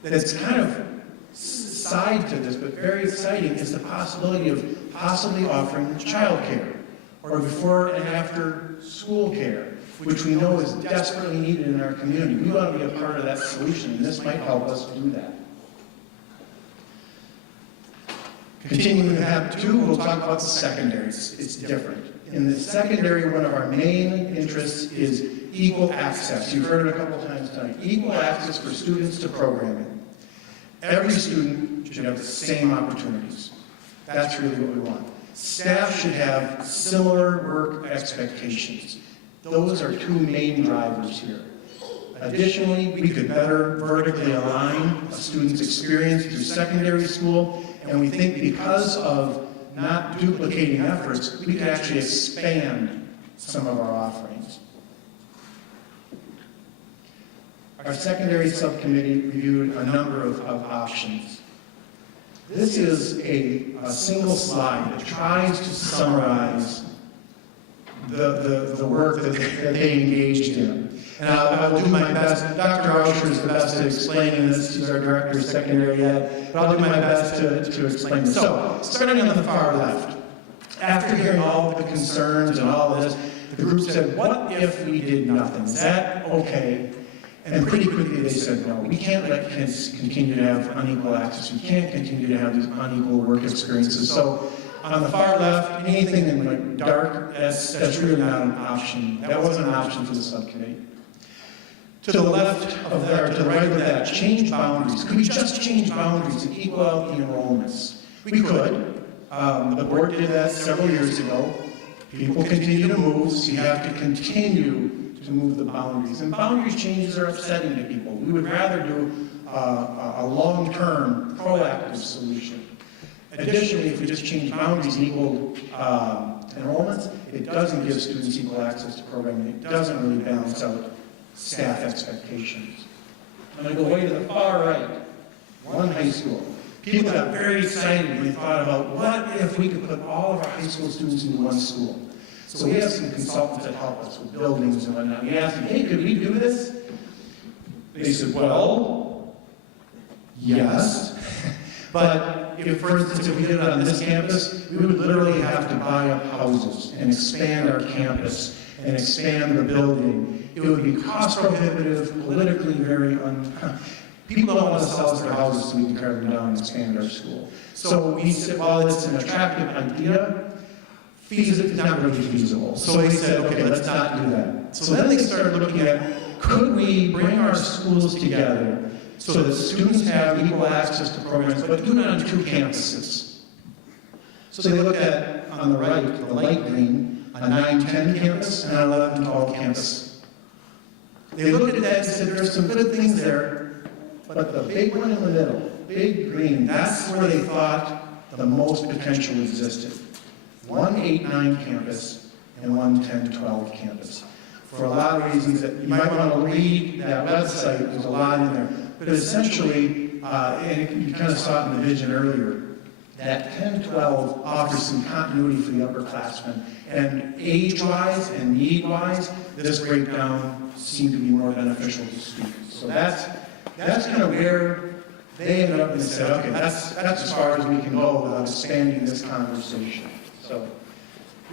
that's kind of side to this, but very exciting, is the possibility of possibly offering childcare or before and after school care, which we know is desperately needed in our community. We want to be a part of that solution, and this might help us do that. Continuing with Habit 2, we'll talk about the secondaries. It's different. In the secondary, one of our main interests is equal access. You've heard it a couple times tonight. Equal access for students to programming. Every student should have the same opportunities. That's really what we want. Staff should have similar work expectations. Those are 2 main drivers here. Additionally, we could better vertically align a student's experience through secondary school, and we think because of not duplicating efforts, we could actually expand some of our offerings. Our secondary subcommittee reviewed a number of options. This is a single slide that tries to summarize the work that they engaged in. And I'll do my best. Dr. Rauscher is the best at explaining this. He's our director of secondary ed. But I'll do my best to explain this. So, starting on the far left, after hearing all the concerns and all of this, the group said, what if we did nothing? Is that okay? And pretty quickly they said, no, we can't let kids continue to have unequal access. We can't continue to have these unequal work experiences. So on the far left, anything in like dark, that's really not an option. That wasn't an option for the subcommittee. To the left of that, or to the right of that, change boundaries. Could we just change boundaries and equal out the enrollments? We could. The board did that several years ago. People continue to move, so you have to continue to move the boundaries. And boundary changes are upsetting to people. We would rather do a long-term, proactive solution. Additionally, if we just change boundaries and equal enrollments, it doesn't give students equal access to programming. It doesn't really balance out staff expectations. I'm going to go way to the far right, one high school. People got very excited when they thought about what if we could put all of our high school students in one school. So we have some consultants that help us with buildings and whatnot. We asked them, hey, could we do this? They said, well, yes. But if, for instance, if we did it on this campus, we would literally have to buy up houses and expand our campus and expand the building. It would be cost prohibitive, politically very people don't want to sell us their houses so we can tear them down and expand our school. So we said, well, it's an attractive idea. It's not really feasible. So they said, okay, let's not do that. So then they started looking at, could we bring our schools together so that students have equal access to programs, but do it on 2 campuses? So they looked at, on the right, the light green, a 9-10 campus and an 11-12 campus. They looked at that and said, there's some good things there, but the big one in the middle, big green, that's where they thought the most potential existed. One 8-9 campus and one 10-12 campus. For a lot of reasons that you might want to read that website, there's a lot in there. But essentially, and you kind of saw it in the vision earlier, that 10-12 offers some continuity for the upperclassmen. And age-wise and need-wise, this breakdown seemed to be more beneficial to students. So that's kind of where they ended up and said, okay, that's as far as we can go without expanding this conversation. So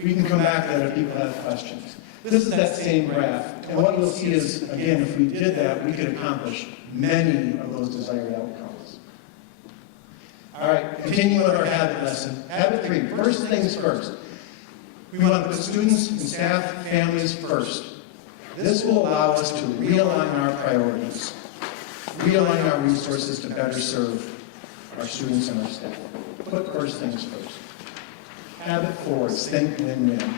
we can come back to that if people have questions. This is that same graph. And what you'll see is, again, if we did that, we could accomplish many of those desired outcomes. All right, continuing with our habit lesson. Habit 3, first things first. We want to put students and staff families first. This will allow us to realign our priorities, realign our resources to better serve our students and our staff. Put first things first. Habit 4 is think win-win.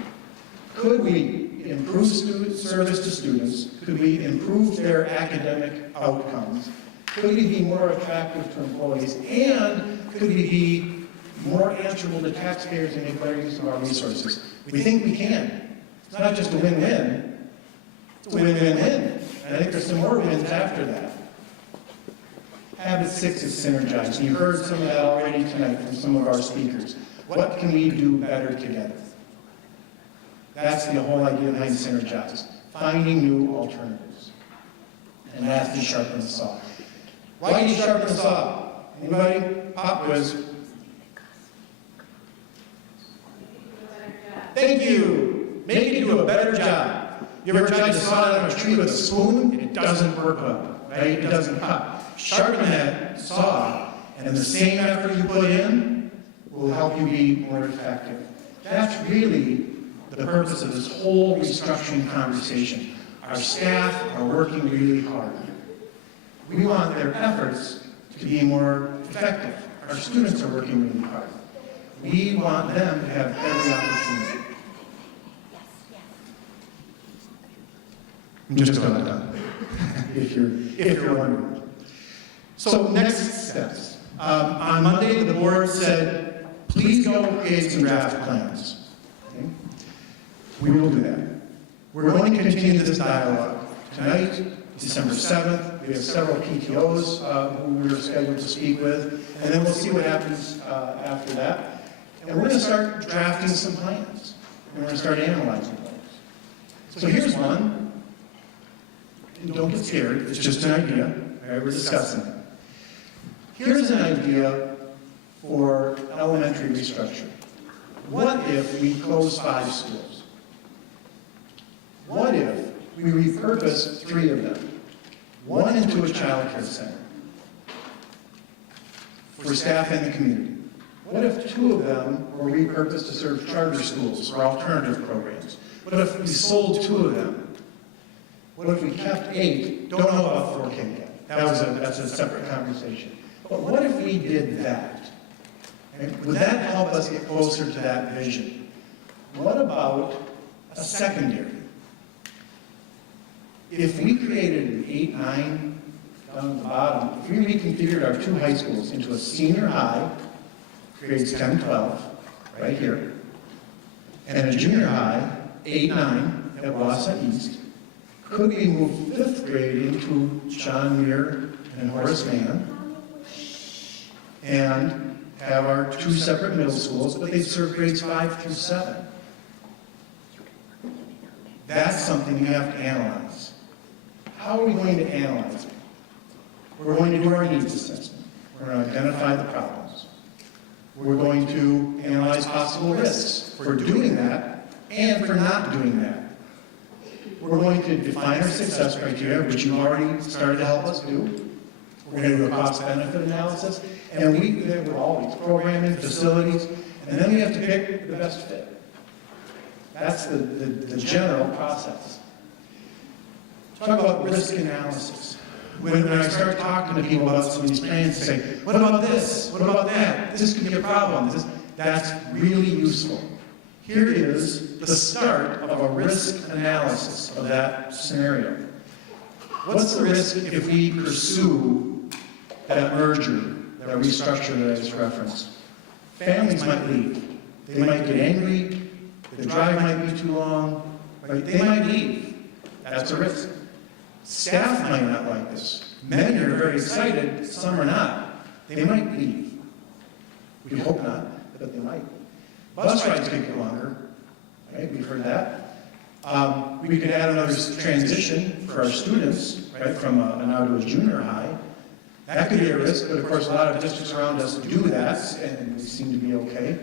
Could we improve service to students? Could we improve their academic outcomes? Could we be more attractive to employees? And could we be more answerable to taxpayers and make better use of our resources? We think we can. It's not just a win-win. It's a win-win-win. And I think there's some more wins after that. Habit 6 is synergize. You heard some of that already tonight from some of our speakers. What can we do better together? That's the whole idea behind synergize. Finding new alternatives. And lastly, sharpen the saw. Why do you sharpen the saw? Anybody? Pop quiz. Thank you. Make it do a better job. You ever tried to saw down a tree with a spoon? It doesn't work well, right? It doesn't cut. Sharpen that saw, and the same effort you put in will help you be more effective. That's really the purpose of this whole restructuring conversation. Our staff are working really hard. We want their efforts to be more effective. Our students are working really hard. We want them to have every opportunity. I'm just about done, if you're wondering. So next steps. On Monday, the board said, please go create some draft plans. Okay? We will do that. We're going to continue this dialogue. Tonight, December 7th, we have several PTOs who we're scheduled to speak with, and then we'll see what happens after that. And we're going to start drafting some plans. And we're going to start analyzing plans. So here's one. And don't get scared, it's just an idea. All right, we're discussing it. Here's an idea for elementary restructuring. What if we close 5 schools? What if we repurpose 3 of them? 1 into a child care center for staff and the community. What if 2 of them were repurposed to serve charter schools or alternative programs? What if we sold 2 of them? What if we kept 8? Don't know about 4K yet. That's a separate conversation. But what if we did that? And would that help us get closer to that vision? What about a secondary? If we created an 8-9 down at the bottom, if we reconfigured our 2 high schools into a senior high, grades 10-12, right here, and a junior high, 8-9 at Wausau East, could we move 5th grade into John Muir and Horace Mann and have our 2 separate middle schools, but they serve grades 5 through 7? That's something you have to analyze. How are we going to analyze it? We're going to do our needs assessment. We're going to identify the problems. We're going to analyze possible risks for doing that and for not doing that. We're going to define our success criteria, which you've already started to help us do. We're going to do a cost-benefit analysis, and we have all these programming, facilities, and then we have to pick the best fit. That's the general process. Talk about risk analysis. When I start talking to people about some of these plans, they say, what about this? What about that? This could be a problem. That's really useful. Here is the start of a risk analysis of that scenario. What's the risk if we pursue that merger, that restructure that I just referenced? Families might leave. They might get angry. The drive might be too long. Right? They might leave. That's a risk. Staff might not like this. Many are very excited, some are not. They might leave. We hope not, but they might. Bus rides could get longer. Right? We've heard that. We could add another transition for our students, right, from now to a junior high. That could be a risk, but of course a lot of districts around us do that, and we seem to be okay.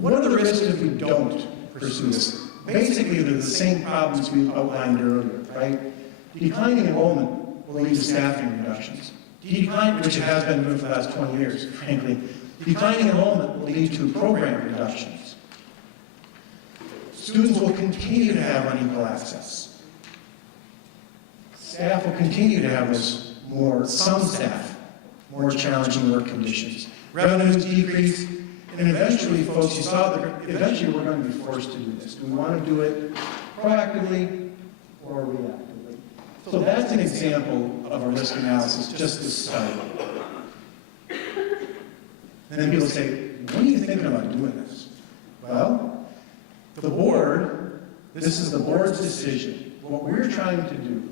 What are the risks if we don't pursue this? Basically, they're the same problems we've outlined earlier, right? Declining enrollment will lead to staffing reductions. Which it has been doing for the last 20 years, frankly. Declining enrollment will lead to program reductions. Students will continue to have unequal access. Staff will continue to have some staff, more challenging work conditions. Revenues decrease, and eventually, folks, you saw that eventually we're going to be forced to do this. Do we want to do it proactively or reactively? So that's an example of a risk analysis, just to start. And then people say, when are you thinking about doing this? Well, the board, this is the board's decision. What we're trying to do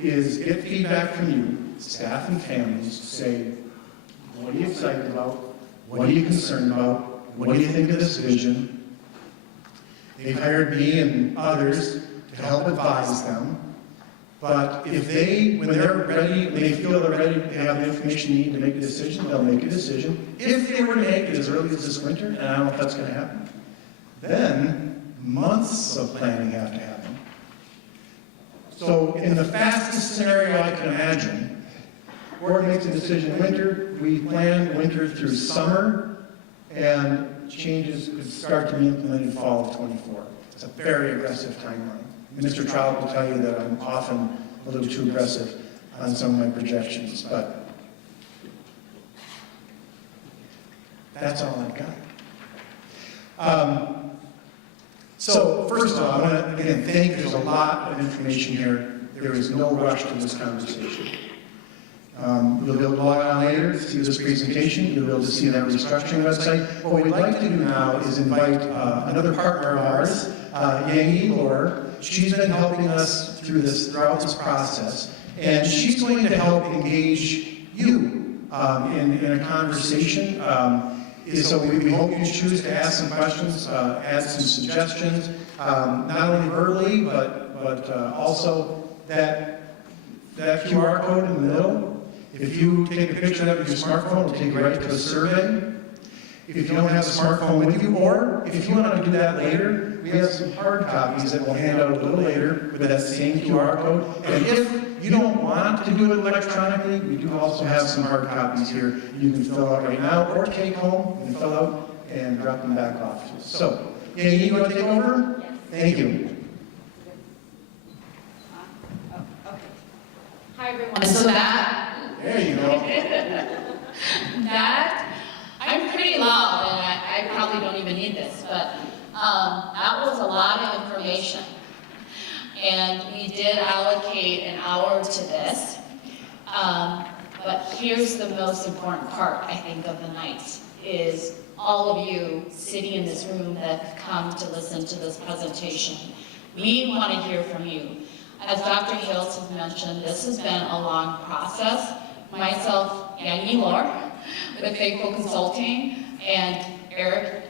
is get feedback from you, staff and families, say, what are you excited about? What are you concerned about? What do you think of this vision? They've hired me and others to help advise them. But if when they're ready, when they feel they're ready, they have the information they need to make a decision, they'll make a decision. If they were to make it as early as this winter, and I don't know if that's going to happen, then months of planning have to happen. So in the fastest scenario I can imagine, board makes a decision in winter, we plan winter through summer, and changes could start to be implemented in fall of 24. It's a very aggressive timeline. Mr. Trout will tell you that I'm often a little too aggressive on some of my projections, but that's all I've got. So first of all, I want to, again, there's a lot of information here. There is no rush to this conversation. You'll be able to log on later to see this presentation. You'll be able to see that restructuring website. What we'd like to do now is invite another partner of ours, Yang Lor. She's been helping us throughout this process, and she's going to help engage you in a conversation. So we hope you choose to ask some questions, add some suggestions, not only verbally, but also that QR code in the middle. If you take a picture of that with your smartphone, it'll take you right to a survey. If you don't have a smartphone with you, or if you want to do that later, we have some hard copies that we'll hand out a little later with that same QR code. And if you don't want to do it electronically, we do also have some hard copies here you can fill out right now, or take home and fill out and drop them back off. So, Yanni, you want to take over? Yes. Thank you. Hi, everyone. So there you go. I'm pretty loud, and I probably don't even need this, but that was a lot of information. And we did allocate an hour to this. But here's the most important part, I think, of the night, is all of you sitting in this room that have come to listen to this presentation We want to hear from you. As Dr. Hills has mentioned, this has been a long process. Myself, Annie Lore, with Faithful Consulting, and Eric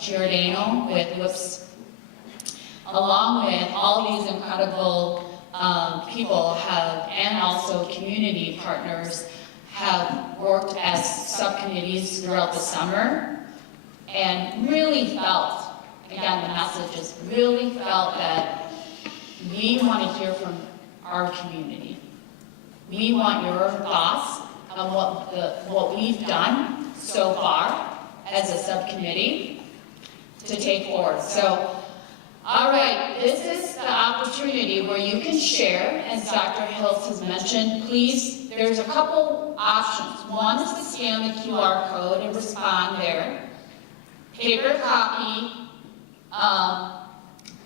Giordano with WHIPS, along with all these incredible people and also community partners have worked as subcommittees throughout the summer and really felt, again, the message is really felt that we want to hear from our community. We want your thoughts on what we've done so far as a subcommittee to take forward. So, all right, this is the opportunity where you can share, as Dr. Hills has mentioned. Please, there's a couple options. One is to scan the QR code and respond there. Paper copy,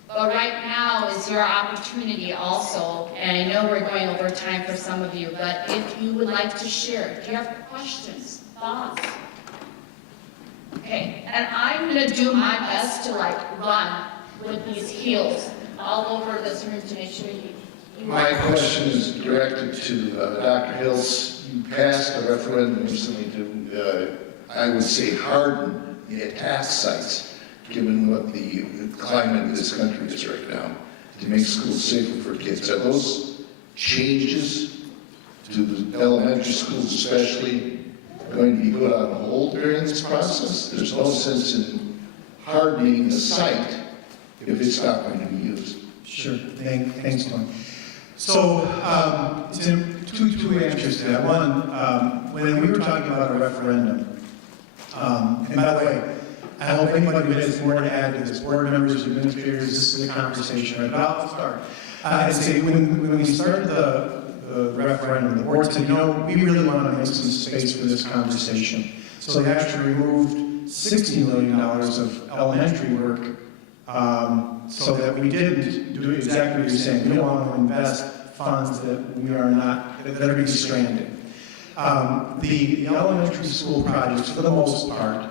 but right now is your opportunity also, and I know we're going over time for some of you, but if you would like to share, do you have questions, thoughts? Okay, and I'm gonna do my best to run with these heels all over this room to make sure you My question is directed to Dr. Hills. You passed a referendum recently to, I would say, harden the attack sites, given what the climate of this country is right now, to make schools safer for kids. Are those changes to the elementary schools especially going to be put on hold during this process? There's no sense in hardening the site if it's not going to be used. Sure, thanks, Tony. So, two answers to that. One, when we were talking about a referendum, and by the way, I hope anybody who has more to add to this, board members, administrators, this is a conversation, right? But I'll start. I'd say when we started the referendum, the board said, we really want to make some space for this conversation. So they actually removed $60 million of elementary work so that we didn't do exactly what you're saying. We don't want to invest funds that we are not, that are being stranded. The elementary school projects, for the most part,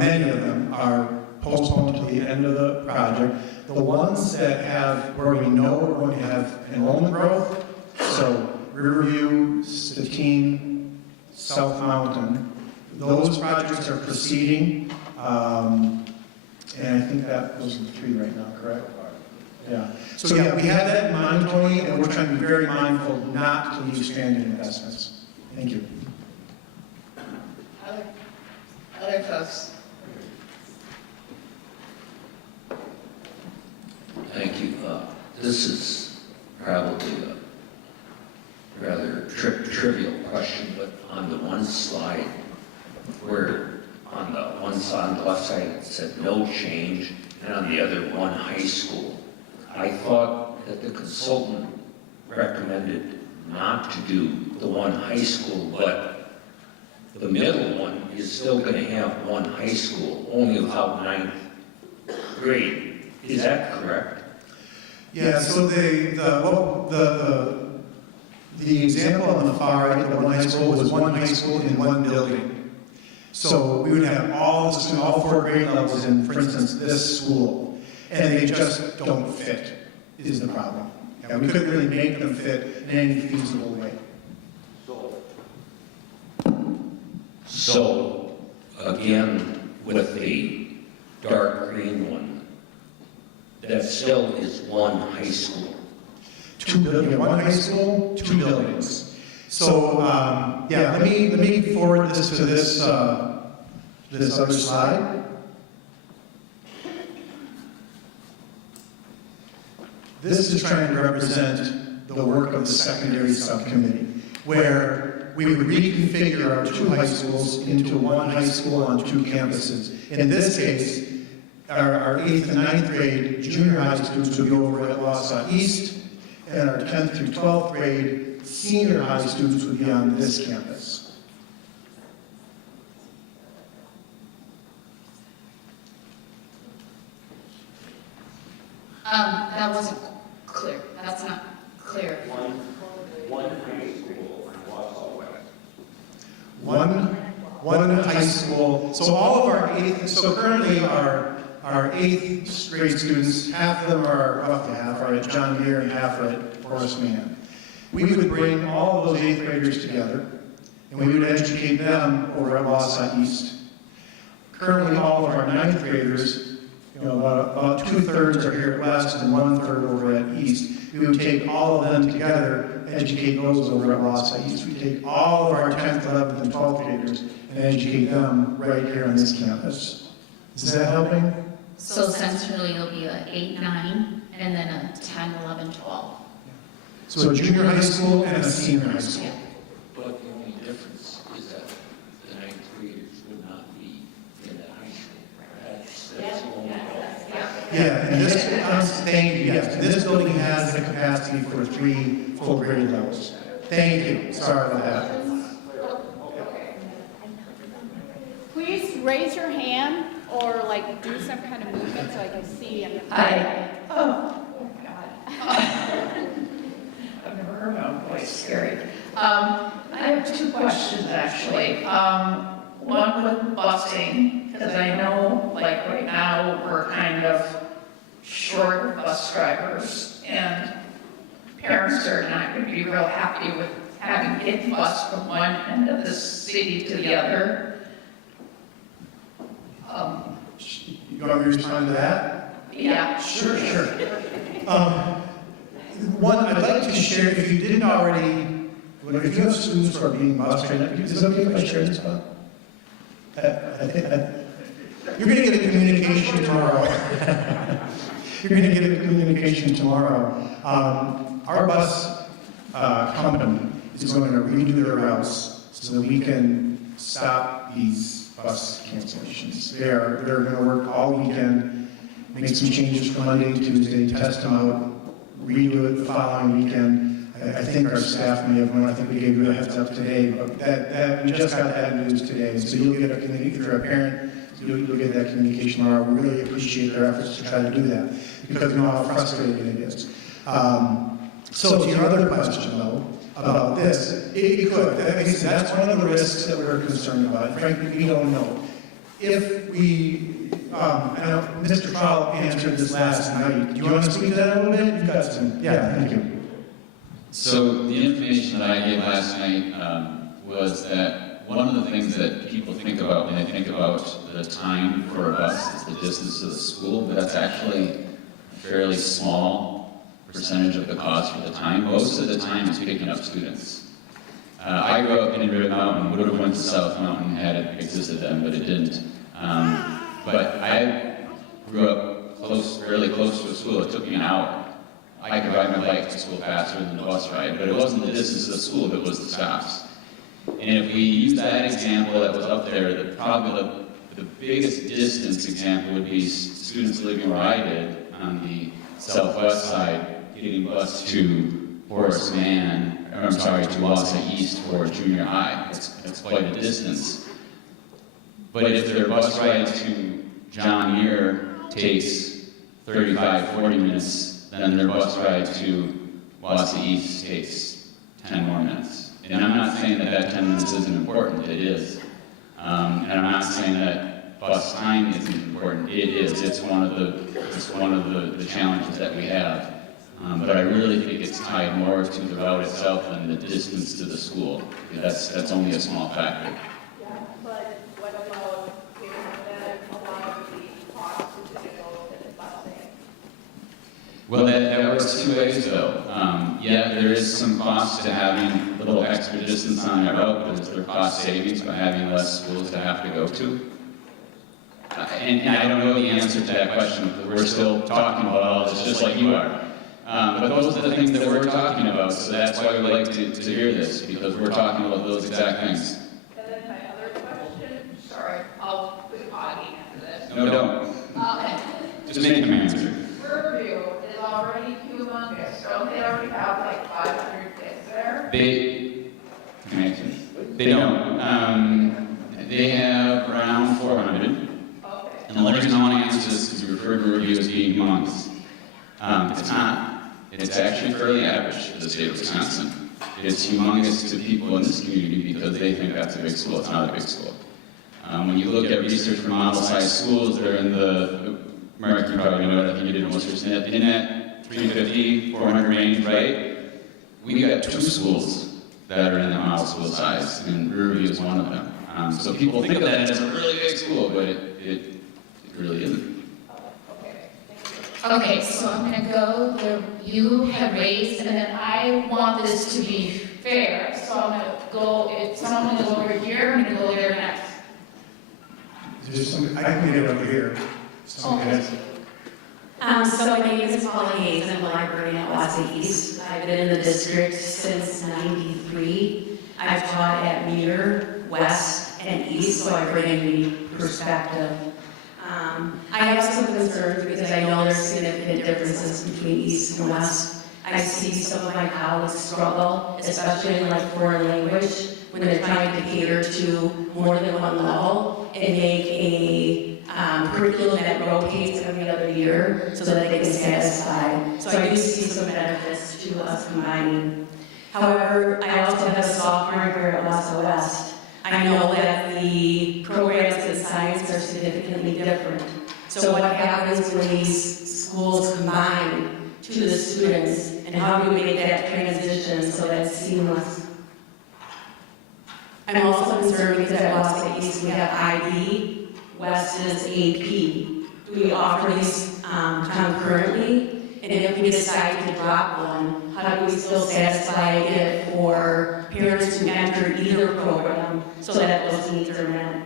many of them are postponed to the end of the project. The ones where we know we're going to have enrollment growth, so Riverview, Statine, South Mountain, those projects are proceeding. And I think that those are the three right now, correct? Yeah. So yeah, we have that in mind, Tony, and we're trying to be very mindful not to leave stranded investments. Thank you. Other folks. Thank you. This is probably a rather trivial question, but on the one slide where on the one side, on the left side, it said no change, and on the other, one high school. I thought that the consultant recommended not to do the one high school, but the middle one is still going to have one high school, only without 9th grade. Is that correct? Yeah, so the example on the far right, the one high school, was one high school in one building. So we would have all 4 grade levels in, for instance, this school, and they just don't fit, is the problem. Yeah, we couldn't really make them fit in any feasible way. So, again, with the dark green one, that still is one high school. 2 buildings, one high school, 2 buildings. So, yeah, let me forward this to this other slide. This is trying to represent the work of the secondary subcommittee, where we would reconfigure our 2 high schools into one high school on 2 campuses. In this case, our 8th and 9th grade junior high students would be over at Wausau East, and our 10th through 12th grade senior high students would be on this campus. That wasn't clear. That's not clear. One high school in Wausau West. One high school. So all of our 8th, so currently our our 8th grade students, half of them are, roughly half, are at John Muir and half are at Forest Man. We would bring all of those 8th graders together, and we would educate them over at Wausau East. Currently, all of our 9th graders, about 2/3 are here at West and 1/3 over at East. We would take all of them together, educate those over at Wausau East. We take all of our 10th, 11th, and 12th graders and educate them right here on this campus. Is that helping? So essentially it'll be a 8, 9, and then a 10, 11, 12. So a junior high school and a senior high school. But the only difference is that the 9th graders would not be in that high school. That's the only Yeah, and this, thank you, yes, this building has the capacity for 3 full grade levels. Thank you, sorry about that. Please raise your hand or like do some kind of movement so I can see. Hi. Oh, God. I've never heard my own voice, scary. I have 2 questions actually. One with busing, because I know like right now we're kind of short of bus drivers and parents are not going to be real happy with having kids bus from one end of the city to the other. You want me to respond to that? Yeah. Sure. One, I'd like to share, if you didn't already, if you have students who are being bused right now, is it okay if I share this one? You're going to get a communication tomorrow. You're going to get a communication tomorrow. Our bus company is going to redo their routes so that we can stop these bus cancellations. They're going to work all weekend, make some changes from Monday to Tuesday, test them out, redo it the following weekend. I think our staff may have known, I think we gave you a heads up today, but that we just got that news today. So you'll get a communication, if you're a parent, you'll get that communication tomorrow. We really appreciate their efforts to try to do that because we know how frustrating it is. So to your other question though, about this, it could. That's one of the risks that we're concerned about. Frankly, we don't know. If we, I know Mr. Trout answered this last night. Do you want to speak to that a little bit? You've got some. Yeah, thank you. So the information that I gave last night was that one of the things that people think about when they think about the time for a bus is the distance to the school, but that's actually a fairly small percentage of the cost for the time. Most of the time is picking up students. I grew up in Red Mountain, would have went to South Mountain had it existed then, but it didn't. But I grew up fairly close to a school. It took me an hour. I could ride my bike to school faster than the bus ride, but it wasn't the distance to the school, it was the stops. And if we use that example that was up there, probably the biggest distance example would be students living where I did on the southwest side, getting bus to Horace Mann, to Wausau East for junior high. It's quite a distance. But if their bus ride to John Muir takes 35, 40 minutes, then their bus ride to Wausau East takes 10 more minutes. And I'm not saying that 10 minutes isn't important, it is. And I'm not saying that bus time isn't important, it is. It's one of the challenges that we have. But I really think it's tied more to the route itself than the distance to the school. That's only a small factor. Yeah, but what about given that a lot of the costs associated with busing? Well, that works 2 ways though. Yeah, there is some cost to having a little extra distance on our route, but there are cost savings by having less schools to have to go to. And I don't know the answer to that question because we're still talking about all this just like you are. But those are the things that we're talking about, so that's why we like to hear this, because we're talking about those exact things. And then my other question, sorry, I'll quit talking after this. No, don't. Just make them answer. Riverview is already humongous. Don't they already have like 500 kids there? They don't. They have around 400. Okay. And the reason I want to answer this is because you referred to review as being humongous. It's not. It's actually fairly average for the state of Wisconsin. It's humongous to people in this community because they think that's a big school. It's not a big school. When you look at research for model-sized schools, they're in the Mark, you probably know it, I think you did most recently, in that 350, 400 range, right? We got 2 schools that are in that model school size, and Riverview is one of them. So people think of that as a really big school, but it really isn't. Okay, so I'm gonna go where you have raised, and then I want this to be fair, so I'm gonna go, if someone goes over here, I'm gonna go there next. There's some, I can get it over here. Somebody has it. So my name is Paula Hayes, I'm a librarian at Wausau East. I've been in the district since '93. I've taught at Muir, West, and East, so I bring a unique perspective. I have some concerns because I know there's significant differences between East and West. I see some of my colleagues struggle, especially in like foreign language, when they're trying to cater to more than one level and make a curriculum that rotates every other year so that they can satisfy. So I do see some benefits to us combining. However, I also have a sophomore here at Wausau West. I know that the programs in science are significantly different. So what happens when these schools combine to the students, and how do we make that transition so that it's seamless? I'm also concerned because at Wausau East we have IB, West is AP. Do we offer these concurrently? And if we decide to drop one, how do we still satisfy it for parents who enter either program so that those needs are met?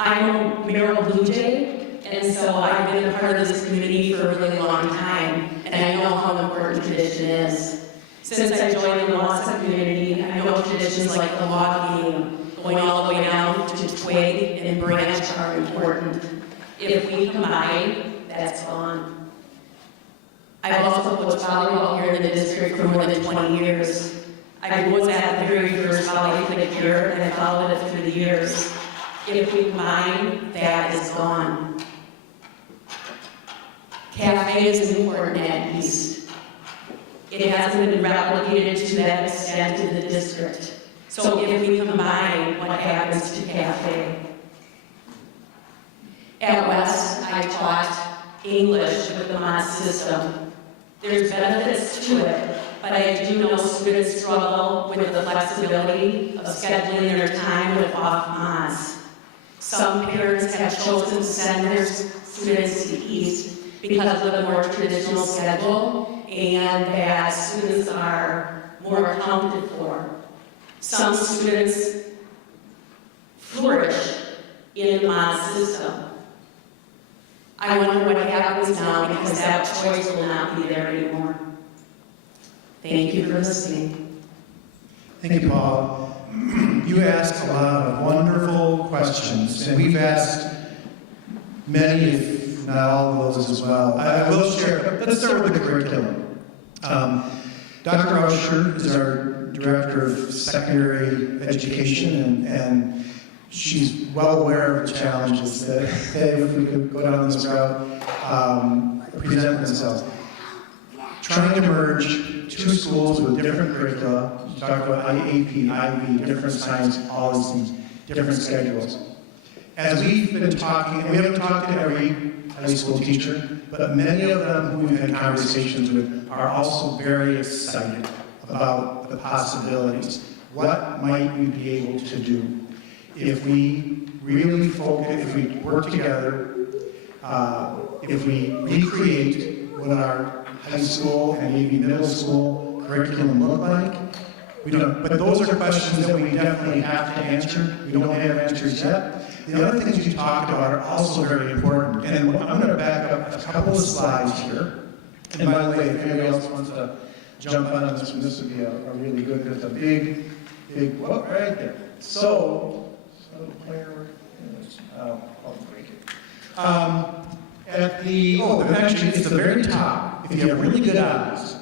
I'm a Merrill Blue Jay, and so I've been a part of this community for a really long time, and I know how important tradition is. Since I joined the Wausau community, I know traditions like the log game, going all the way down to twig and branch are important. If we combine, that's gone. I've also coached volleyball here in the district for more than 20 years. I was at the very first volley clinic here, and I followed it through the years. If we combine, that is gone. Cafe is important at East. It hasn't been replicated to that extent in the district. So if we combine, what happens to Cafe? At West, I taught English with the MOD system. There's benefits to it, but I do know students struggle with the flexibility of scheduling their time with off MODs. Some parents have chosen to send their students to East because of the more traditional schedule and that students are more accounted for. Some students flourish in the MOD system. I wonder what happens now because that choice will not be there anymore. Thank you for listening. Thank you, Paul. You asked a lot of wonderful questions, and we've asked many, if not all of those as well. I will share, let's start with the curriculum. Dr. Rauscher is our Director of Secondary Education, and she's well aware of the challenges that if we could go down this route, present themselves. Trying to merge 2 schools with different curricula, you talk about IAP, IB, different science, all these things, different schedules. As we've been talking, we haven't talked to every high school teacher, but many of them who we've had conversations with are also very excited about the possibilities. What might we be able to do if we really focus, if we work together, if we recreate what our high school and maybe middle school curriculum look like? We don't, but those are questions that we definitely have to answer. We don't have answers yet. The other things you talked about are also very important. And I'm going to back up a couple of slides here. And by the way, if anybody else wants to jump on this one, this would be a really good, because it's a big, whoop, right there. So where, I'll break it. Actually, it's the very top. If you have really good eyes,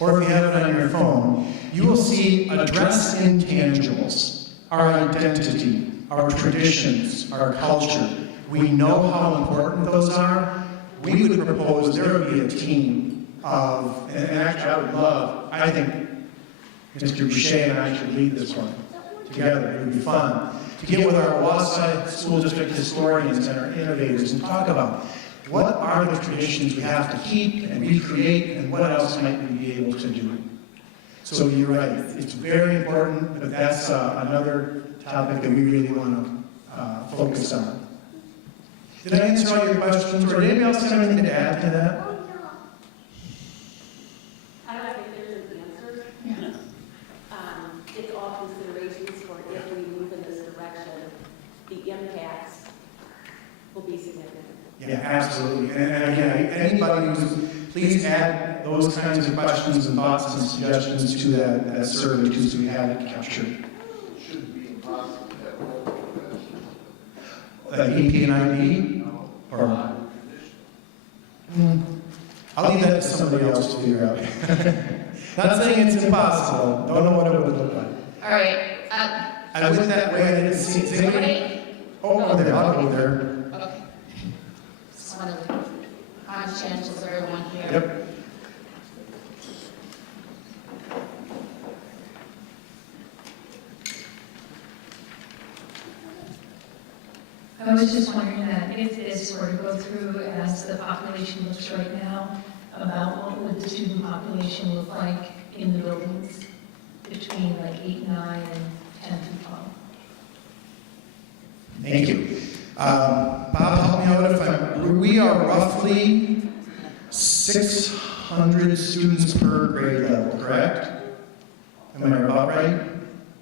or if you have it on your phone, you will see address intangibles, our identity, our traditions, our culture. We know how important those are. We would propose there would be a team of, and actually I think Mr. Boucher and I should lead this one together. It would be fun to get with our Wausau School District historians and our innovators and talk about what are the traditions we have to keep and recreate, and what else might we be able to do. So you're right, it's very important, but that's another topic that we really want to focus on. Did I answer all your questions, or did anybody else have anything to add to that? I don't think there is an answer. Yeah. It's all considerations for if we move in this direction, the impacts will be significant. Yeah, absolutely. And again, anybody who's, please add those kinds of questions and thoughts and suggestions to that survey too, so we have it captured. Shouldn't be impossible to have multiple EP and ID? Or? I'll leave that to somebody else to figure out. Not saying it's impossible. Don't know what it would look like. All right. I went that way. I didn't see it. Oh, there. I'll go there. Okay. Just wanted to conscientious everyone here. Yep. I was just wondering that if this were to go through as the population looks right now, about what would the student population look like in the buildings between like 8, 9, and 10 through 12? Thank you. Bob, help me out if we are roughly 600 students per grade level, correct? Am I about right?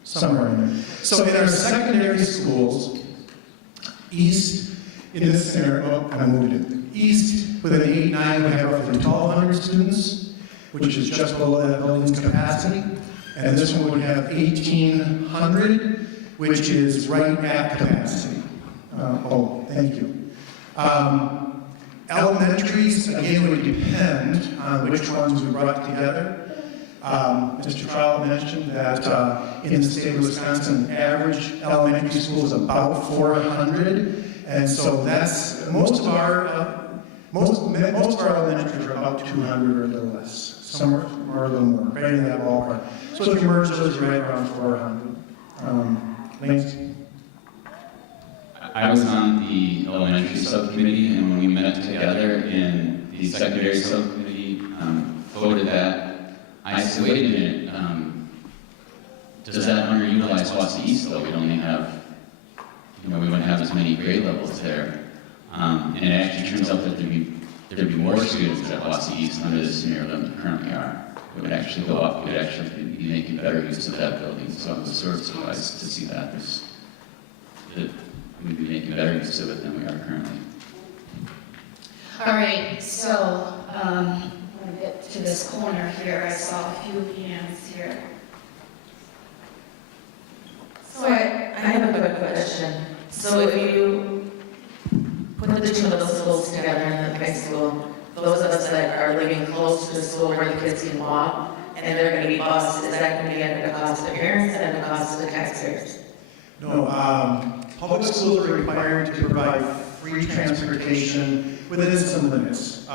Somewhere in there. So in our secondary schools, east, in this scenario, I moved it. East, with an 8, 9, we have roughly 1,200 students, which is just below that building's capacity. And this one would have 1,800, which is right at capacity. Thank you. Elementaries, again, would depend on which ones we brought together. Mr. Trout mentioned that in the state of Wisconsin, average elementary school is about 400, and so that's most of our elementaries are about 200 or a little less, some are a little more, right in that ballpark. So if you merge those, you're right around 400. Lance? I was on the elementary subcommittee, and when we met together in the secondary subcommittee, voted that. I said, wait a minute, does that underutilize Wausau East though? We'd only have, we wouldn't have as many grade levels there. And it actually turns out that there'd be more students at Wausau East under this scenario than there currently are. It would actually go up, we would actually be making better use of that building. So I was sort of surprised to see that. That we'd be making better use of it than we are currently. All right, so I'm going to get to this corner here. I saw a few hands here. So I have a good question. So if you put the two middle schools together in the high school, those of us that are living close to the school where the kids can walk, and they're going to be bused, is that going to be at the cost of the parents and at the cost of the taxpayers? No, public schools are required to provide free transportation within some limits.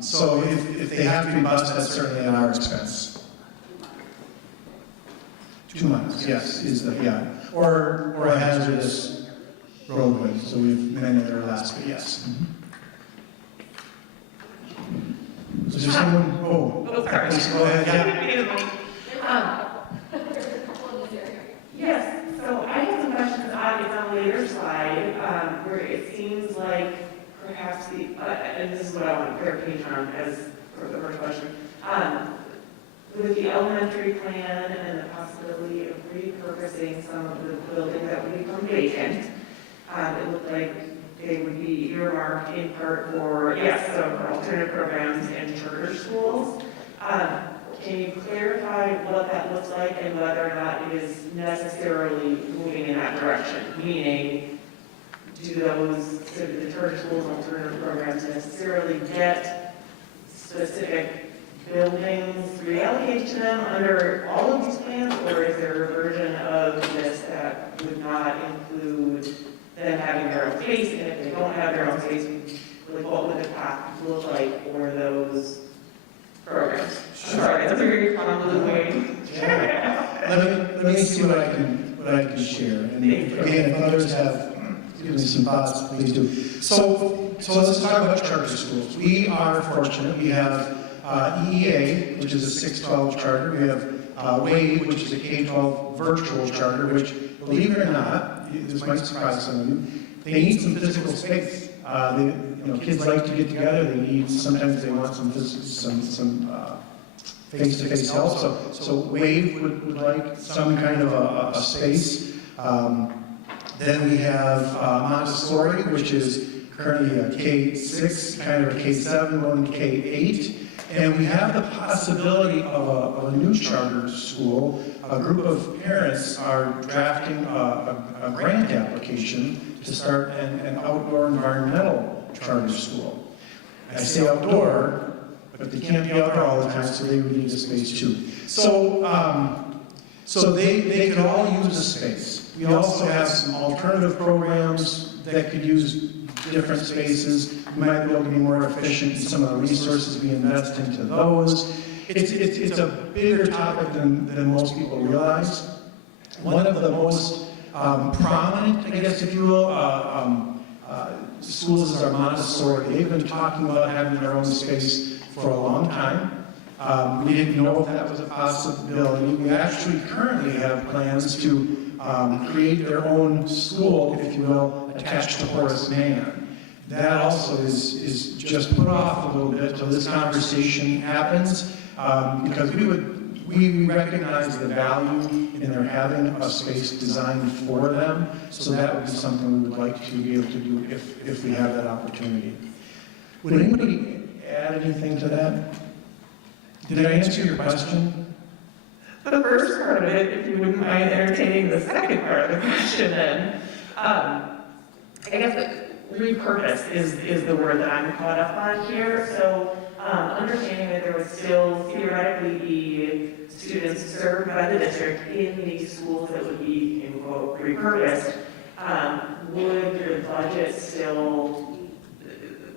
So if they have to be bused, that's certainly at our expense. 2 miles, yes, is the, or a hazardous roadway, so we've many that are less, but yes. So is there someone, sorry. please go ahead, Yes, so I have some questions on the later slide, where it seems like perhaps and this is what I want clarification on as for the first question. With the elementary plan and the possibility of repurposing some of the buildings that would become vacant, it looked like they would be earmarked in part for, for alternative programs and charter schools. Can you clarify what that looks like and whether or not it is necessarily moving in that direction? Meaning, do the charter schools and alternative programs necessarily get specific buildings reallocated to them under all of these plans, or is there a version of this that would not include them having their own space? And if they don't have their own space, like what would the path look like for those programs? Sorry, that's a very convoluted way. Let me see what glad to share. And again, if others have, give me some thoughts, please do. So let's talk about charter schools. We are fortunate. We have EEA, which is a 6-12 charter. We have WAVE, which is a K-12 virtual charter, which, believe it or not, this might surprise some of you, they need some physical space. Kids like to get together. They need, sometimes they want some face-to-face help. So WAVE would like some kind of a space. Then we have Montessori, which is currently a K-6, kind of a K-7, one K-8. And we have the possibility of a new charter school. A group of parents are drafting a grant application to start an outdoor environmental charter school. I say outdoor, but they can't be outdoor all the time, so they would need a space too. So they could all use a space. We also have some alternative programs that could use different spaces. We might be able to be more efficient in some of the resources we invest into those. It's a bigger topic than most people realize. One of the most prominent, I guess if you will, schools is our Montessori. They've been talking about having their own space for a long time. We didn't know if that was a possibility. We actually currently have plans to create their own school, if you will, attached to Horace Mann. That also is just put off a little bit till this conversation happens, because we recognize the value in their having a space designed for them, so that would be something we would like to be able to do if we have that opportunity. Would anybody add anything to that? Did I answer your question? The first part of it, if you wouldn't mind entertaining the second part of the question then. I guess repurpose is the word that I'm caught up on here. So understanding that there would still theoretically be students served by the district in these schools that would be, in quote, repurposed, would the budget still,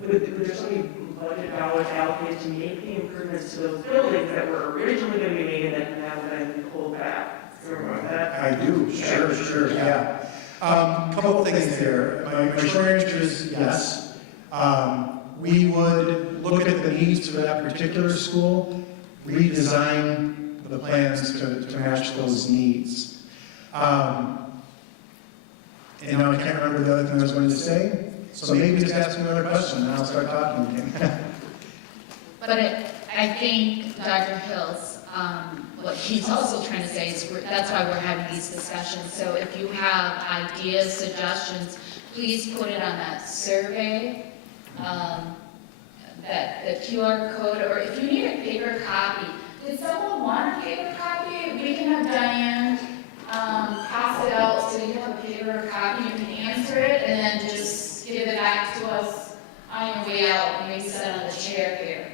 would there still be budget dollars allocated to make the improvements to those buildings that were originally going to be made and that have been pulled back? Remember that? I do, sure, yeah. Couple of things there. My short answer is yes. We would look at the needs for that particular school, redesign the plans to match those needs. And now I can't remember the other thing I was going to say, so maybe just ask me another question and I'll start talking again. But I think Dr. Hills, what he's also trying to say is that's why we're having these discussions. So if you have ideas, suggestions, please put it on that survey, that the QR code, or if you need a paper copy. Did someone want a paper copy? We can have Diane pass it out so you have a paper copy. You can answer it and then just give it back to us on your way out. Maybe sit on the chair here.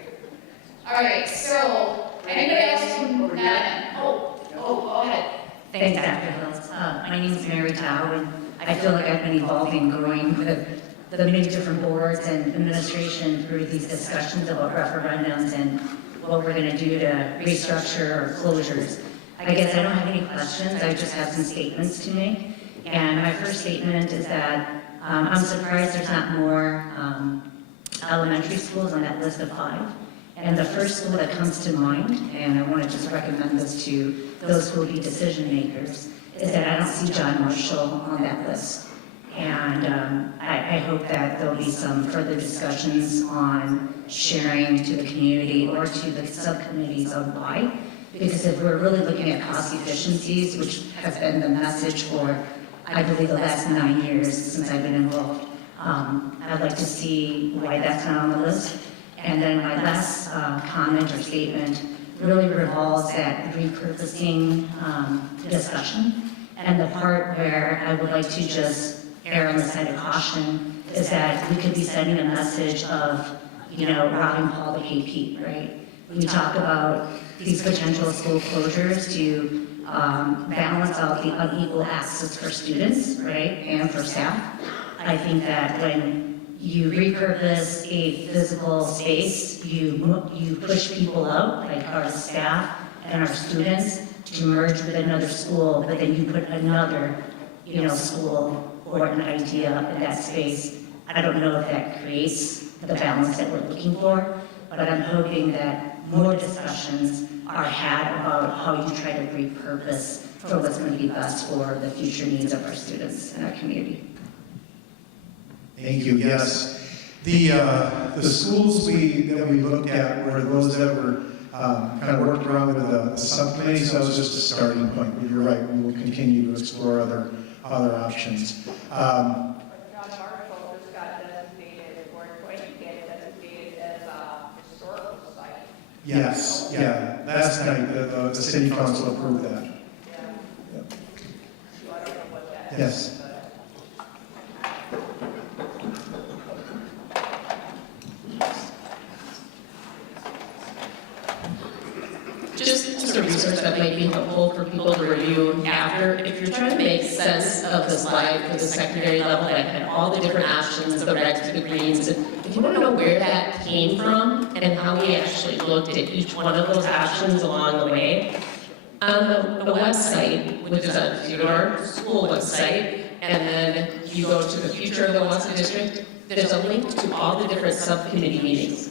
All right, so anybody else can add? Oh, go ahead. Thanks, Dr. Hills. My name is Mary Tao, and I feel like I've been evolving, growing with the many different boards and administration through these discussions about referendums and what we're going to do to restructure or closures. I guess I don't have any questions. I just have some statements to make. And my first statement is that I'm surprised there's not more elementary schools on that list of 5. And the first school that comes to mind, and I want to just recommend this to those who will be decision makers, is that I don't see John Marshall on that list. And I hope that there'll be some further discussions on sharing to the community or to the subcommittees on why. Because if we're really looking at cost efficiencies, which has been the message for, I believe, the last 9 years since I've been involved, I'd like to see why that's not on the list. And then my last comment or statement really revolves at the repurposing discussion. And the part where I would like to just err on the side of caution is that we could be sending a message of, robbing Paul to pay Pete, right? We talk about these potential school closures to balance out the unequal access for students, right, and for staff. I think that when you repurpose a physical space, you push people out, like our staff and our students, to merge with another school, but then you put another, school or an idea in that space. I don't know if that creates the balance that we're looking for, but I'm hoping that more discussions are had about how you try to repurpose for what's going to be best for the future needs of our students and our community. Thank you, yes. The schools that we looked at were those that were kind of worked around with the subcommittee, so that was just a starting point. But you're right, we will continue to explore other options. John Marshall just got designated, or going to get designated as a historical site. Yes, yeah, last night the city council approved that. So I don't know what that Yes. Just a resource that might be helpful for people to review after. If you're trying to make sense of the slide for the secondary level that had all the different options, the reds to the greens, and if you want to know where that came from and how we actually looked at each one of those options along the way, on the website, which is our school website, and then you go to the future of the Wausau district, there's a link to all the different subcommittee meetings.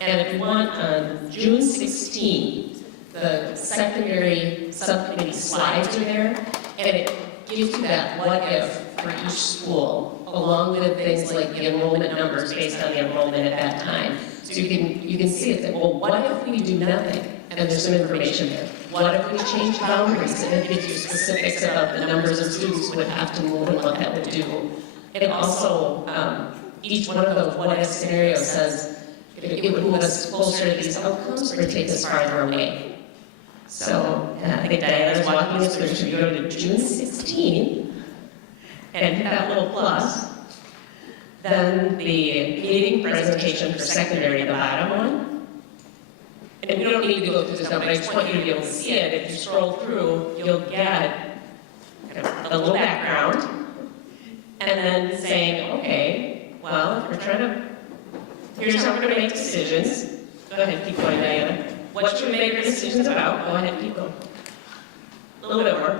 And if you want, on June 16th, the secondary subcommittee slides are there, and it gives you that what if for each school, along with things like the enrollment numbers based on the enrollment at that time. So you can see it that, well, what if we do nothing? And there's some information there. What if we change boundaries? And it gives you specifics about the numbers of students who would have to move and what that would do. And it also, each one of those what if scenarios says, it would move us closer to these outcomes or take us farther away. So I think Diana's walking us through, should go to June 16th and hit that little plus. Then the meeting presentation for secondary, the bottom one. And we don't need to go through this now, but I just want you to be able to see it. If you scroll through, you'll get a little background. And then saying, okay, well, if we're trying to, here's how we're going to make decisions. Go ahead, keep going, Diana. What should we make our decisions about? Go ahead, keep going. A little bit more.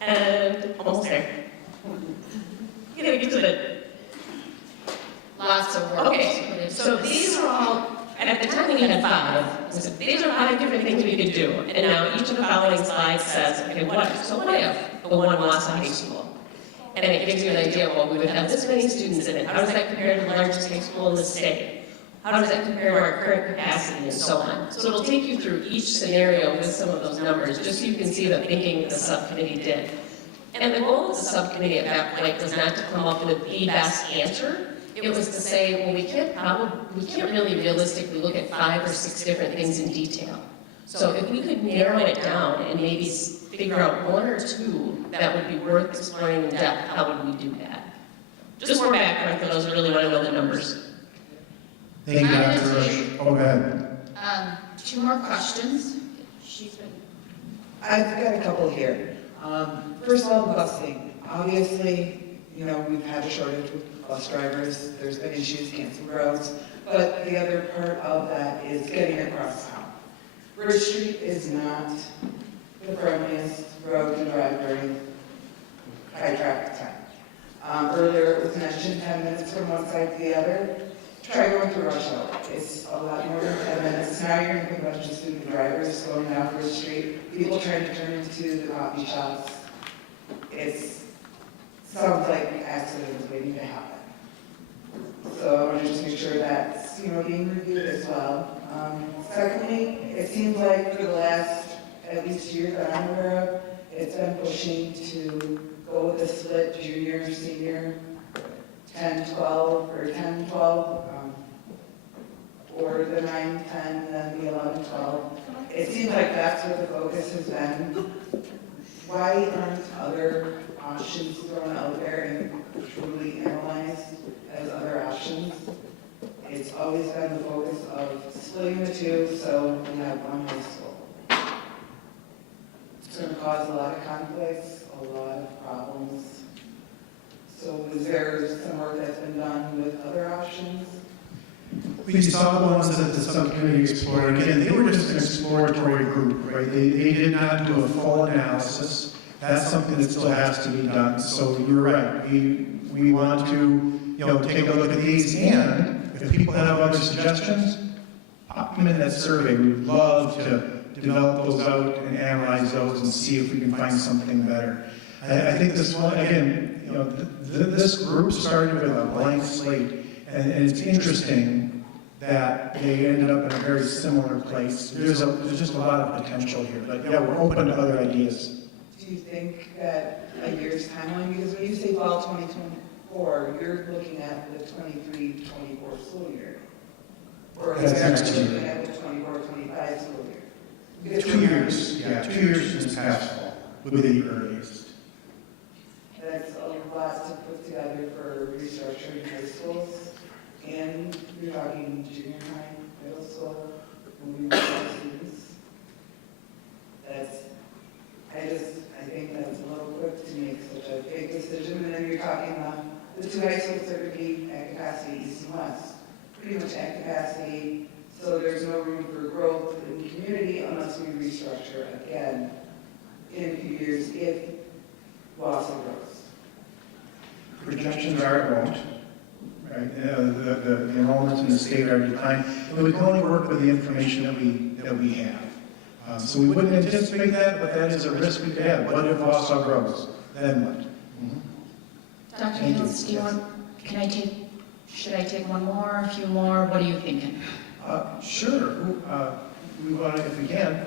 And almost there. You gotta get to the Lots of work. okay. So these are all, at the time we had 5. So these are 5 different things we could do. And now each of the following slides says, okay, what if? So what if the one in Wausau High School? And it gives you an idea, well, we would have this many students in it. How does that compare to the largest high school in the state? How does that compare to our current capacity and so on? So it'll take you through each scenario with some of those numbers, just so you can see the thinking the subcommittee did. And the goal of the subcommittee at that point was not to come up with the best answer. It was to say, well, we can't really realistically look at 5 or 6 different things in detail. So if we could narrow it down and maybe figure out 1 or 2 that would be worth exploring in depth, how would we do that? Just more background for those who really want to know the numbers. Thank you, Dr. Rush. Oh, go ahead. 2 more questions. I've got a couple here. First of all, busing. Obviously, we've had a shortage with bus drivers. There's been issues, canceled routes. But the other part of that is getting across town. Bridge Street is not the friendliest road to drive during high traffic time. Earlier it was mentioned 10 minutes from one side to the other. Try going through rush hour. It's a lot more than 10 minutes. Now you're going to have a bunch of student drivers going down Bridge Street, people trying to turn into the coffee shops. It sounds like accidents waiting to happen. So I want to just make sure that's being reviewed as well. Secondly, it seems like for the last at least year that I'm aware of, it's been pushing to go with the split junior, senior, 10-12 or 10-12, or the 9-10, then the 11-12. It seems like that's where the focus has been. Why aren't other options thrown out there and truly analyzed as other options? It's always been the focus of splitting the 2 so we have one high school. It's going to cause a lot of conflicts, a lot of problems. So is there some work that's been done with other options? We saw the ones that the subcommittee explored. Again, they were just an exploratory group, right? They did not do a full analysis. That's something that still has to be done. So you're right. We want to, take a look at these, and if people have other suggestions, pop them in that survey. We'd love to develop those out and analyze those and see if we can find something better. I think this one, again, this group started with a blank slate, and it's interesting that they ended up in a very similar place. There's just a lot of potential here, but yeah, we're open to other ideas. Do you think that a year's timeline, because when you say fall 2024, you're looking at the 23-24 school year? Or That's next you're looking year. at the 24-25 school year? 2 years, 2 years since past fall would be the earliest. That's a lot to put together for restructuring high schools, and you're talking junior high, middle school, moving to students. I think that's a little quick to make such a big decision, and then you're talking the two high schools are going to be at capacity, east and west, pretty much at capacity, so there's no room for growth in the community unless we restructure again in a few years if Wausau grows. Projections are it won't, right? The enrollments in the state are declining, and we can only work with the information that we have. So we wouldn't anticipate that, but that is a risk we could have. What if Wausau grows? Then what? Dr. Thank you. Hills, should I take one more, a few more? What are you thinking? Sure. We want to, if we can.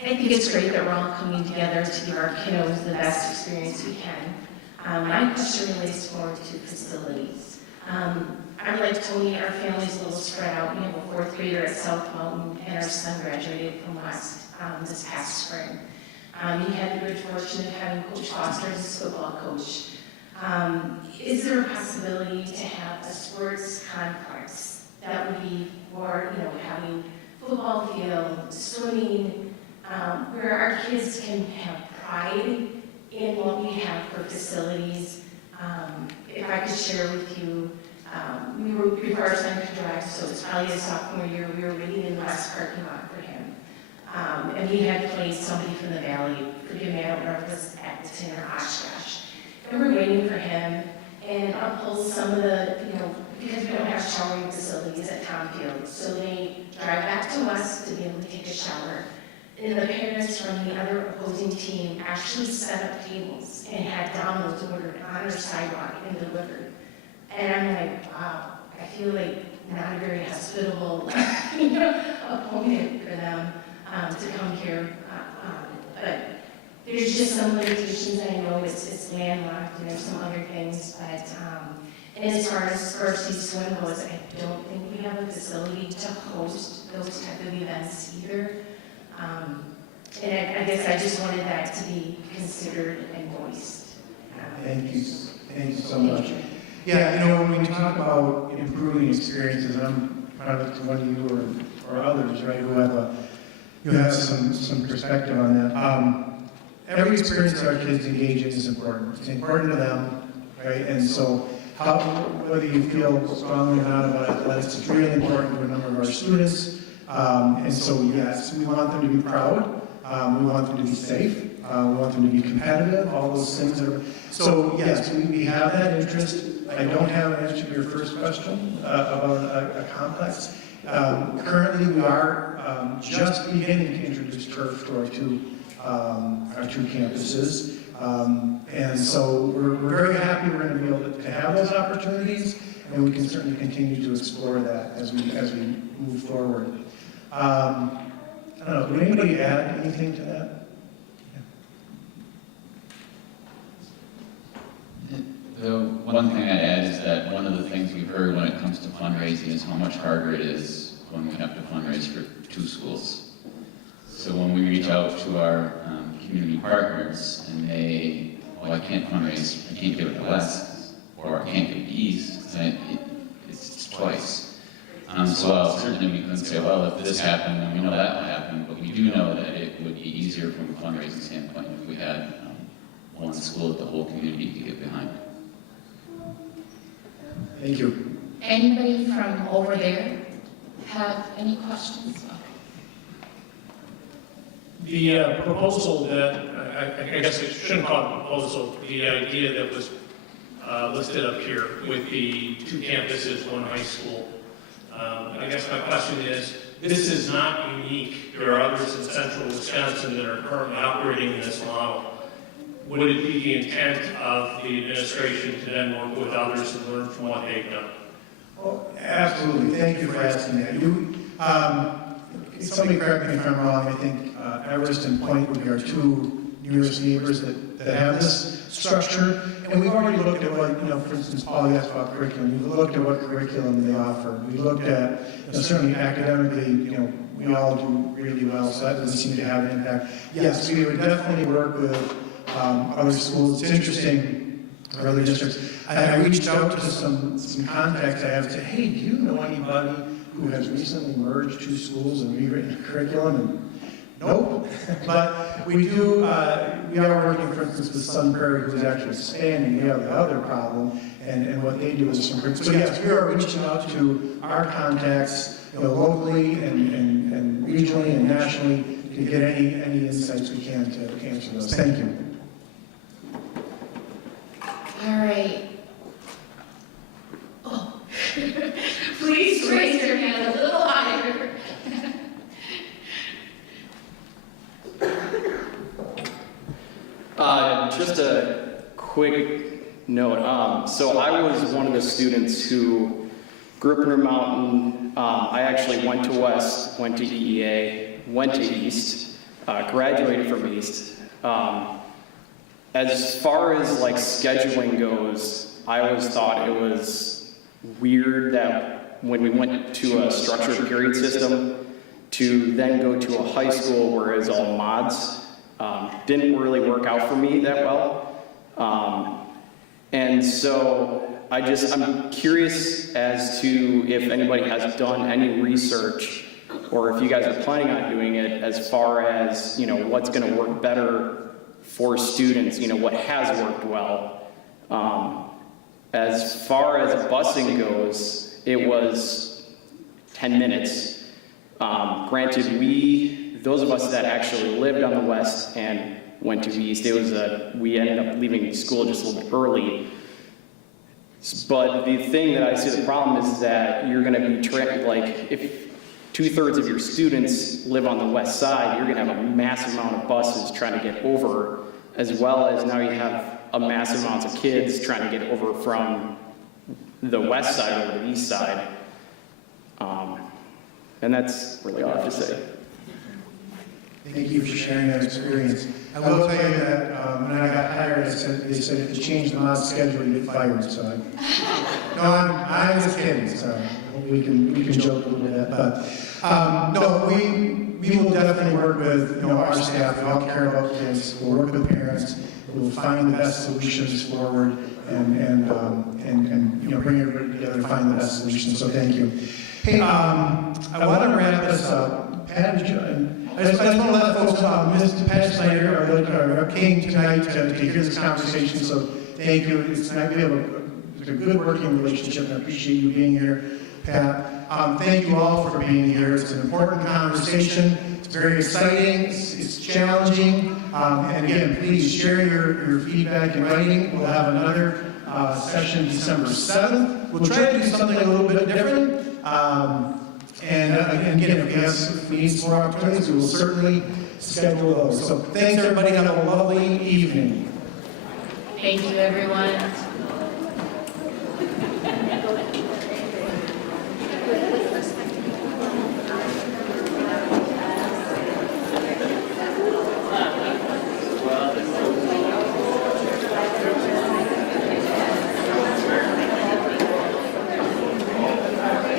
I think it's great that we're all coming together to give our kiddos the best experience we can. My question relates more to facilities. I'm like Tony, our family's a little spread out. We have a 4th grader at South Mountain, and our son graduated from West this past spring. He had the good fortune of having Coach Foster as a football coach. Is there a possibility to have a sports complex that would be for, having football field, swimming, where our kids can have pride in what we have for facilities? If I could share with you, before our son could drive, so it's probably his sophomore year, we were waiting in the West parking lot for him. And we had placed somebody from the Valley, forgive me, I don't know if it was Appleton or Oshkosh. And we're waiting for him, and I'll pull some of the, because we don't have showering facilities at Tom Field, so they drive back to us to be able to take a shower. And the parents from the other opposing team actually set up tables and had dominoes ordered on their sidewalk and delivered. And I'm like, wow, I feel like not a very hospitable opponent for them to come here. But there's just some limitations. I know it's landlocked and there's some other things, but and as far as varsity swim goes, I don't think we have a facility to host those type of events either. And I guess I just wanted that to be considered and voiced. Thank you so much. Yeah, when we talk about improving experiences, I'm probably to one of you or others, right, who have some perspective on that. Every experience that our kids engage in is important. It's important to them, right? And so whether you feel strongly or not about athletics, it's really important to a number of our students. And so, yes, we want them to be proud. We want them to be safe. We want them to be competitive, all those things. So, yes, we have that interest. I don't have an answer to your first question about a complex. Currently, we are just beginning to introduce turf to our two campuses. And so we're very happy we're going to be able to have those opportunities, and we can certainly continue to explore that as we move forward. I don't know, would anybody add anything to that? The one thing I'd add is that one of the things we've heard when it comes to fundraising is how much harder it is when we have to fundraise for 2 schools. So when we reach out to our community partners and I can't fundraise, I can't give it to West, or I can't give it to East, it's twice. So while certainly we can say, well, if this happened, then we know that will happen, but we do know that it would be easier from a fundraising standpoint if we had one school that the whole community could get behind. Thank you. Anybody from over there have any questions? The proposal that, I guess I shouldn't call it a proposal, the idea that was listed up here with the 2 campuses, 1 high school. I guess my question is, this is not unique. There are others in central Wisconsin that are currently operating in this model. Would it be the intent of the administration to then work with others and learn from what they've done? Oh, absolutely. Thank you for asking that. Somebody correct me if I'm wrong. I think Everest and Point would be our 2 nearest neighbors that have this structure. And we've already looked at what, for instance, Paul asked about curriculum. We've looked at what curriculum they offer. We looked at, certainly academically, we all do really well, so that doesn't seem to have an impact. Yes, we would definitely work with other schools. It's interesting, or other districts. I reached out to some contacts I have and said, hey, do you know anybody who has recently merged 2 schools and rewritten a curriculum? And nope. But we do, we are working, for instance, with Sun Prairie, who's actually expanding. We have the other problem, and what they do is some curriculum. So yes, we are reaching out to our contacts, locally and regionally and nationally to get any insights we can to answer those. Thank you. All right. Oh, please raise your hand a little higher. Just a quick note. So I was one of the students who grew up in Intermountain. I actually went to West, went to EEA, went to East, graduated from East. As far as like scheduling goes, I always thought it was weird that when we went to a structured period system to then go to a high school where it's all mods, didn't really work out for me that well. And so I'm curious as to if anybody has done any research or if you guys are planning on doing it as far as, what's going to work better for students, what has worked well. As far as busing goes, it was 10 minutes. Granted, those of us that actually lived on the West and went to East, we ended up leaving school just a little bit early. But the thing that I see the problem is that you're going to be if 2/3 of your students live on the West Side, you're going to have a massive amount of buses trying to get over, as well as now you have a massive amount of kids trying to get over from the West Side over the East Side. And that's really all I have to say. Thank you for sharing that experience. I will tell you that when I got hired, they said if you change the mod schedule, you get fired. So I'm just kidding. So we can joke a little bit, but no, we will definitely work with our staff. We all care about kids. We'll work with parents. We'll find the best solutions forward and bring everybody together and find the best solutions. So thank you. Hey, I want to wrap this up. Pat, I just want to let folks know, Mr. Pat Snyder came tonight to hear this conversation, so thank you. It's nice. We have a good working relationship, and I appreciate you being here, Pat. Thank you all for being here. It's an important conversation. It's very exciting. It's challenging. And again, please share your feedback in writing. We'll have another session December 7th. We'll try to do something a little bit different. And again, if we need more opportunities, we will certainly schedule those. So thanks, everybody. Have a lovely evening. Thank you, everyone.